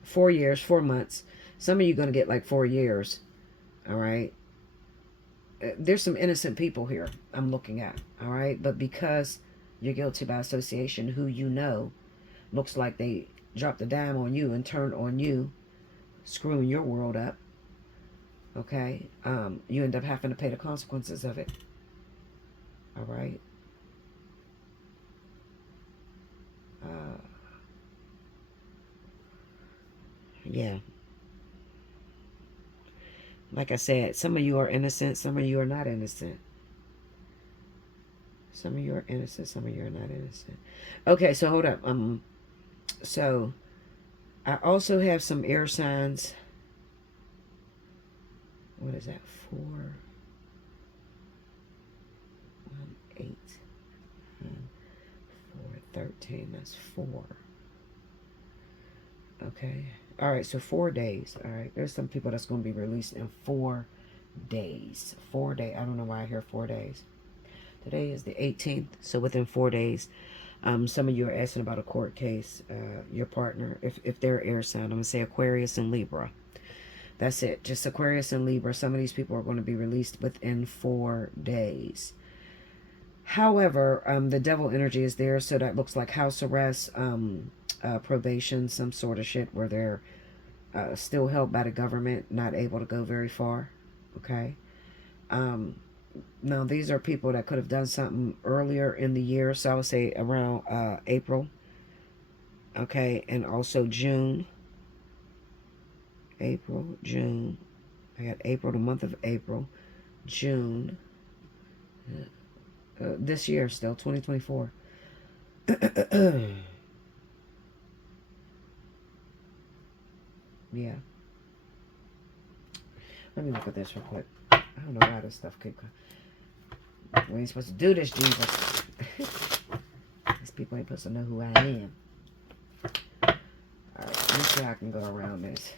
4 years, 4 months. Some of you going to get like 4 years, all right? there's some innocent people here I'm looking at, all right? But because you're guilty by association, who you know looks like they dropped a dime on you and turned on you, screwing your world up, okay? You end up having to pay the consequences of it, all right? Yeah. Like I said, some of you are innocent, some of you are not innocent. Some of you are innocent, some of you are not innocent. Okay, so hold up. So I also have some air signs. What is that? 4, 1, 8, 4, 13. That's 4. Okay. All right, so 4 days. All right, there's some people that's going to be released in 4 days. 4 days. I don't know why I hear 4 days. Today is the 18th, so within 4 days. Some of you are asking about a court case. Your partner, if they're air sign, I'm going to say Aquarius and Libra. That's it. Just Aquarius and Libra. Some of these people are going to be released within 4 days. However, the devil energy is there, so that looks like house arrest, probation, some sort of shit where they're still held by the government, not able to go very far. Okay. Now, these are people that could have done something earlier in the year, so I would say around April. Okay, and also June. April, June. I got April, the month of April, June. This year still, 2024. Yeah. Let me look at this real quick. I don't know why this stuff keep coming. We ain't supposed to do this, Jesus. These people ain't supposed to know who I am. Alright, let me see how I can go around this.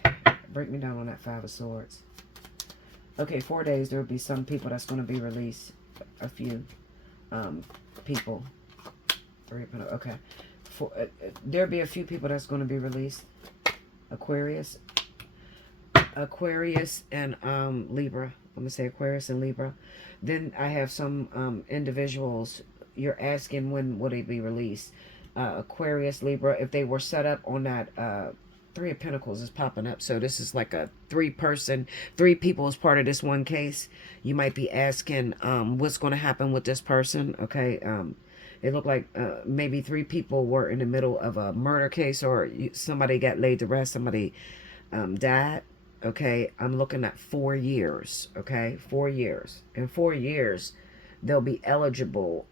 Break me down on that 5 of Swords. Okay, 4 days, there will be some people that's going to be released. A few people. Okay. There'll be a few people that's going to be released. Aquarius and Libra. I'm going to say Aquarius and Libra. Then I have some individuals. You're asking when will they be released. Aquarius, Libra, if they were set up on that 3 of Pentacles is popping up. So this is like a 3 people as part of this one case. You might be asking what's going to happen with this person. Okay. It looked like maybe 3 people were in the middle of a murder case, or somebody got laid to rest. Somebody died. Okay. I'm looking at 4 years. Okay. 4 years. In 4 years, they'll be eligible.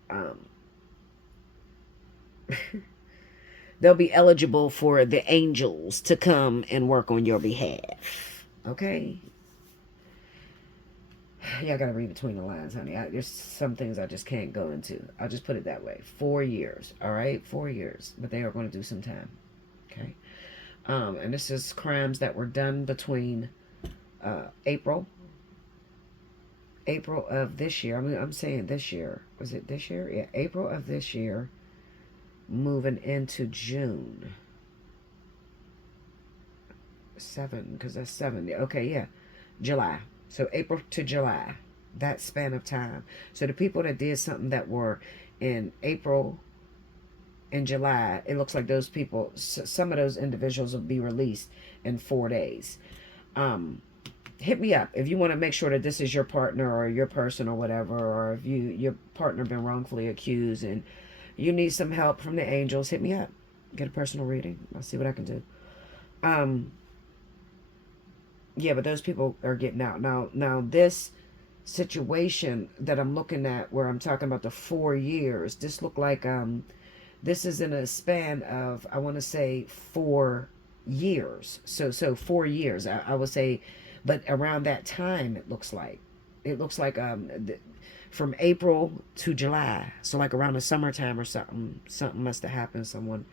They'll be eligible for the angels to come and work on your behalf. Okay? Yeah, I gotta read between the lines, honey. There's some things I just can't go into. I'll just put it that way. 4 years. All right? 4 years. But they are going to do some time. Okay? And this is crimes that were done between April of this year. I'm saying this year. Was it this year? Yeah, April of this year. Moving into June 7, because that's 70. Okay, yeah, July. So April to July, that span of time. So the people that did something that were in April and July, it looks like those people, some of those individuals will be released in 4 days. Hit me up if you want to make sure that this is your partner or your person or whatever, or if your partner been wrongfully accused and you need some help from the angels, hit me up. Get a personal reading. I'll see what I can do. Yeah, but those people are getting out. Now this situation that I'm looking at where I'm talking about the 4 years, this look like this is in a span of, I want to say 4 years. So 4 years, I would say, but around that time it looks like from April to July. So like around the summertime or something must have happened. Someone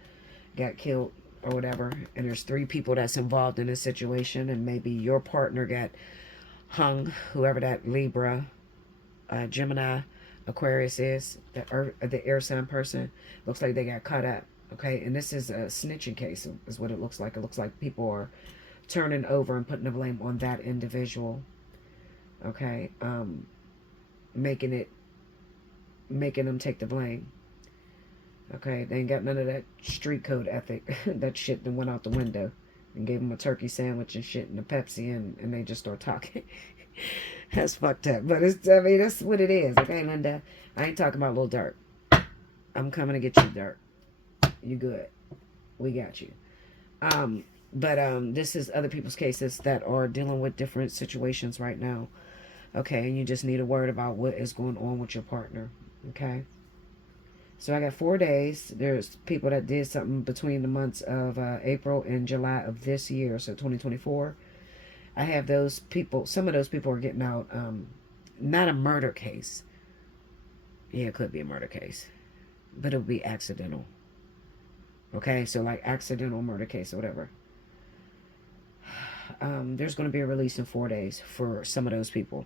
got killed or whatever. And there's 3 people that's involved in this situation. And maybe your partner got hung, whoever that Libra, Gemini, Aquarius is, the air sign person. Looks like they got caught up. Okay. And this is a snitching case is what it looks like. It looks like people are turning over and putting the blame on that individual. Okay. making them take the blame. Okay, they ain't got none of that street code ethic. That shit that went out the window, and gave them a turkey sandwich and shit and a Pepsi, and they just start talking. That's fucked up, but I mean, that's what it is. Okay, Linda, I ain't talking about Lil Durk. I'm coming to get you, Durk. You good? We got you. But this is other people's cases that are dealing with different situations right now. Okay, and you just need a word about what is going on with your partner. Okay. So I got 4 days. There's people that did something between the months of April and July of this year, so 2024. I have those people. Some of those people are getting out. Not a murder case. Yeah, it could be a murder case, but it'll be accidental. Okay, so like accidental murder case or whatever. There's going to be a release in 4 days for some of those people.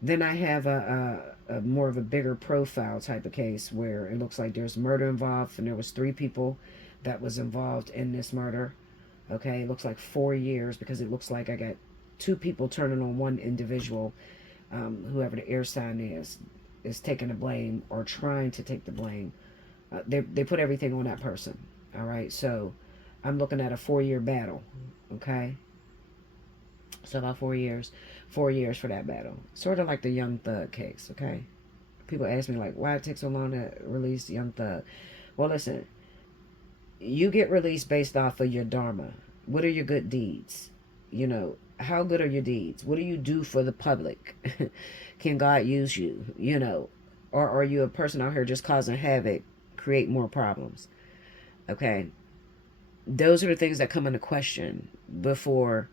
Then I have a more of a bigger profile type of case where it looks like there's murder involved, and there was 3 people that was involved in this murder. Okay, it looks like 4 years, because it looks like I got 2 people turning on one individual. Whoever the air sign is taking the blame or trying to take the blame. They put everything on that person. All right, so I'm looking at a 4-year battle. Okay, so about 4 years. 4 years for that battle. Sort of like the Young Thug case. Okay, people ask me like, why it takes so long to release Young Thug. Well, listen, you get released based off of your dharma. What are your good deeds? You know, how good are your deeds? What do you do for the public? Can God use you? You know, or are you a person out here just causing havoc, create more problems? Okay, those are the things that come into question before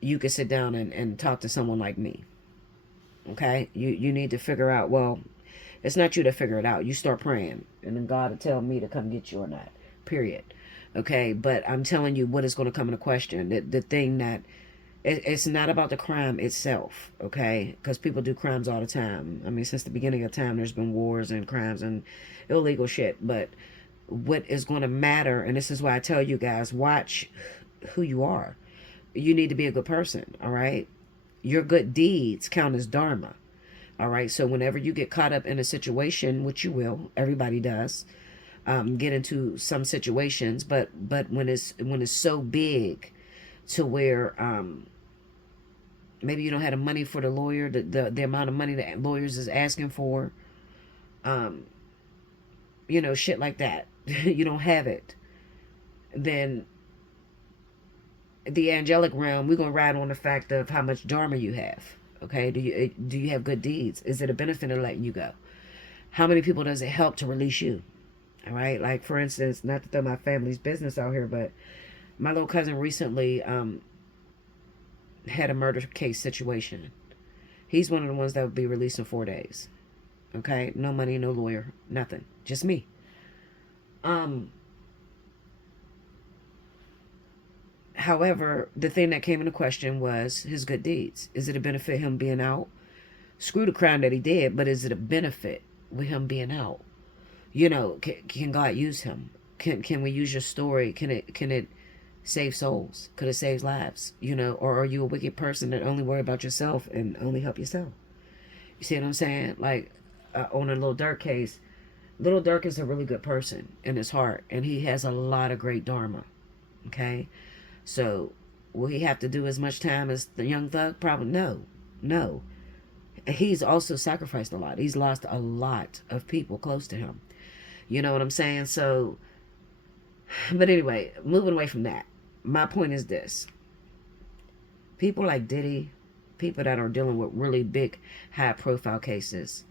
you can sit down and talk to someone like me. Okay, you need to figure out, well, it's not you to figure it out. You start praying, and then God will tell me to come get you or not, period. Okay, but I'm telling you what is going to come into question. The thing that, it's not about the crime itself. Okay, because people do crimes all the time. I mean, since the beginning of time, there's been wars and crimes and illegal shit. But what is going to matter, and this is why I tell you guys, watch who you are. You need to be a good person. All right, your good deeds count as dharma. All right, so whenever you get caught up in a situation, which you will, everybody does, get into some situations, but when it's so big to where maybe you don't have the money for the lawyer, the amount of money that lawyers is asking for, you know, shit like that, you don't have it, then the angelic realm, we're going to ride on the fact of how much dharma you have. Okay, do you have good deeds? Is it a benefit of letting you go? How many people does it help to release you? All right, like for instance, not to throw my family's business out here, but my little cousin recently had a murder case situation. He's one of the ones that would be released in 4 days. Okay, no money, no lawyer, nothing, just me. However, the thing that came into question was his good deeds. Is it a benefit him being out? Screw the crime that he did, but is it a benefit with him being out? You know, can God use him? Can we use your story? Can it save souls? Could it save lives? You know, or are you a wicked person that only worry about yourself and only help yourself? You see what I'm saying? Like on a Lil Durk case, Lil Durk is a really good person in his heart, and he has a lot of great dharma. Okay, so will he have to do as much time as the Young Thug? Probably no. He's also sacrificed a lot. He's lost a lot of people close to him. You know what I'm saying? So, but anyway, moving away from that, my point is this. People like Diddy, people that are dealing with really big, high-profile cases,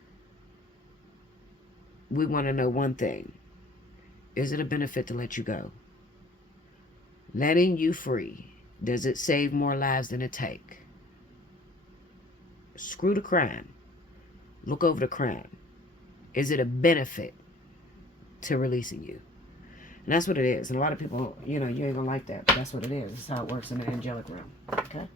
we want to know one thing. Is it a benefit to let you go? Letting you free, does it save more lives than it take? Screw the crime. Look over the crime. Is it a benefit to releasing you? And that's what it is. And a lot of people, you know, you ain't gonna like that, but that's what it is. It's how it works in the angelic realm. Okay?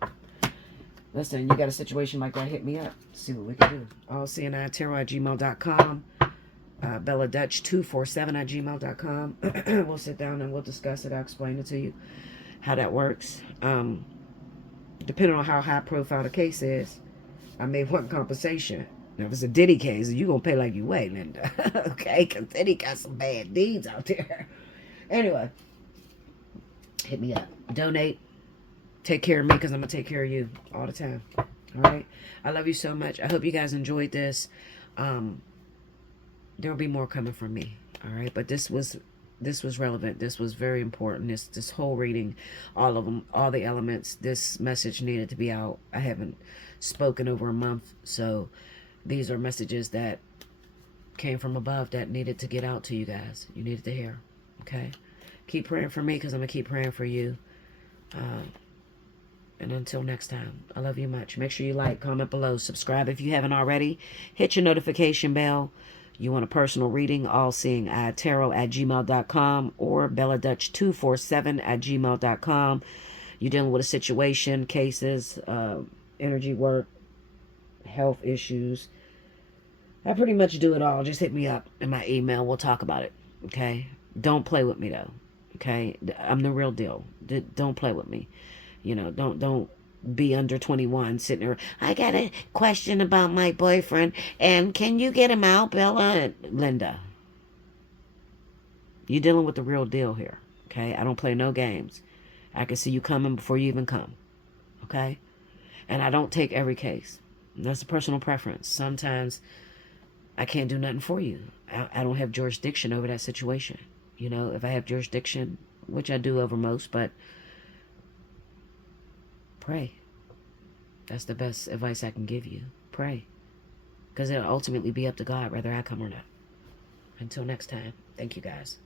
Listen, you got a situation like that, hit me up. See what we can do. Allseeingeyetarot@gmail.com. BellaDutch247@gmail.com. We'll sit down and we'll discuss it. I'll explain it to you how that works. Depending on how high profile the case is, I may want compensation. Now, if it's a Diddy case, you going to pay like you weigh, Linda. Okay? Because Diddy got some bad deeds out there. Anyway, hit me up. Donate. Take care of me because I'm going to take care of you all the time. All right? I love you so much. I hope you guys enjoyed this. There will be more coming from me. All right? But this was relevant. This was very important. This whole reading, all of them, all the elements, this message needed to be out. I haven't spoken over a month, so these are messages that came from above that needed to get out to you guys. You needed to hear. Okay? Keep praying for me because I'm going to keep praying for you. And until next time, I love you much. Make sure you like, comment below, subscribe if you haven't already. Hit your notification bell. You want a personal reading, allseeingeyetarot@gmail.com or belladutch247@gmail.com. You're dealing with a situation, cases, energy work, health issues. I pretty much do it all. Just hit me up in my email. We'll talk about it. Okay? Don't play with me, though. Okay? I'm the real deal. Don't play with me. You know, don't be under 21 sitting there. I got a question about my boyfriend, and can you get him out, Bella? Linda, you're dealing with the real deal here. Okay? I don't play no games. I can see you coming before you even come. Okay? And I don't take every case. That's a personal preference. Sometimes I can't do nothing for you. I don't have jurisdiction over that situation. You know, if I have jurisdiction, which I do over most, but pray. That's the best advice I can give you. Pray. Because it'll ultimately be up to God whether I come or not. Until next time, thank you guys.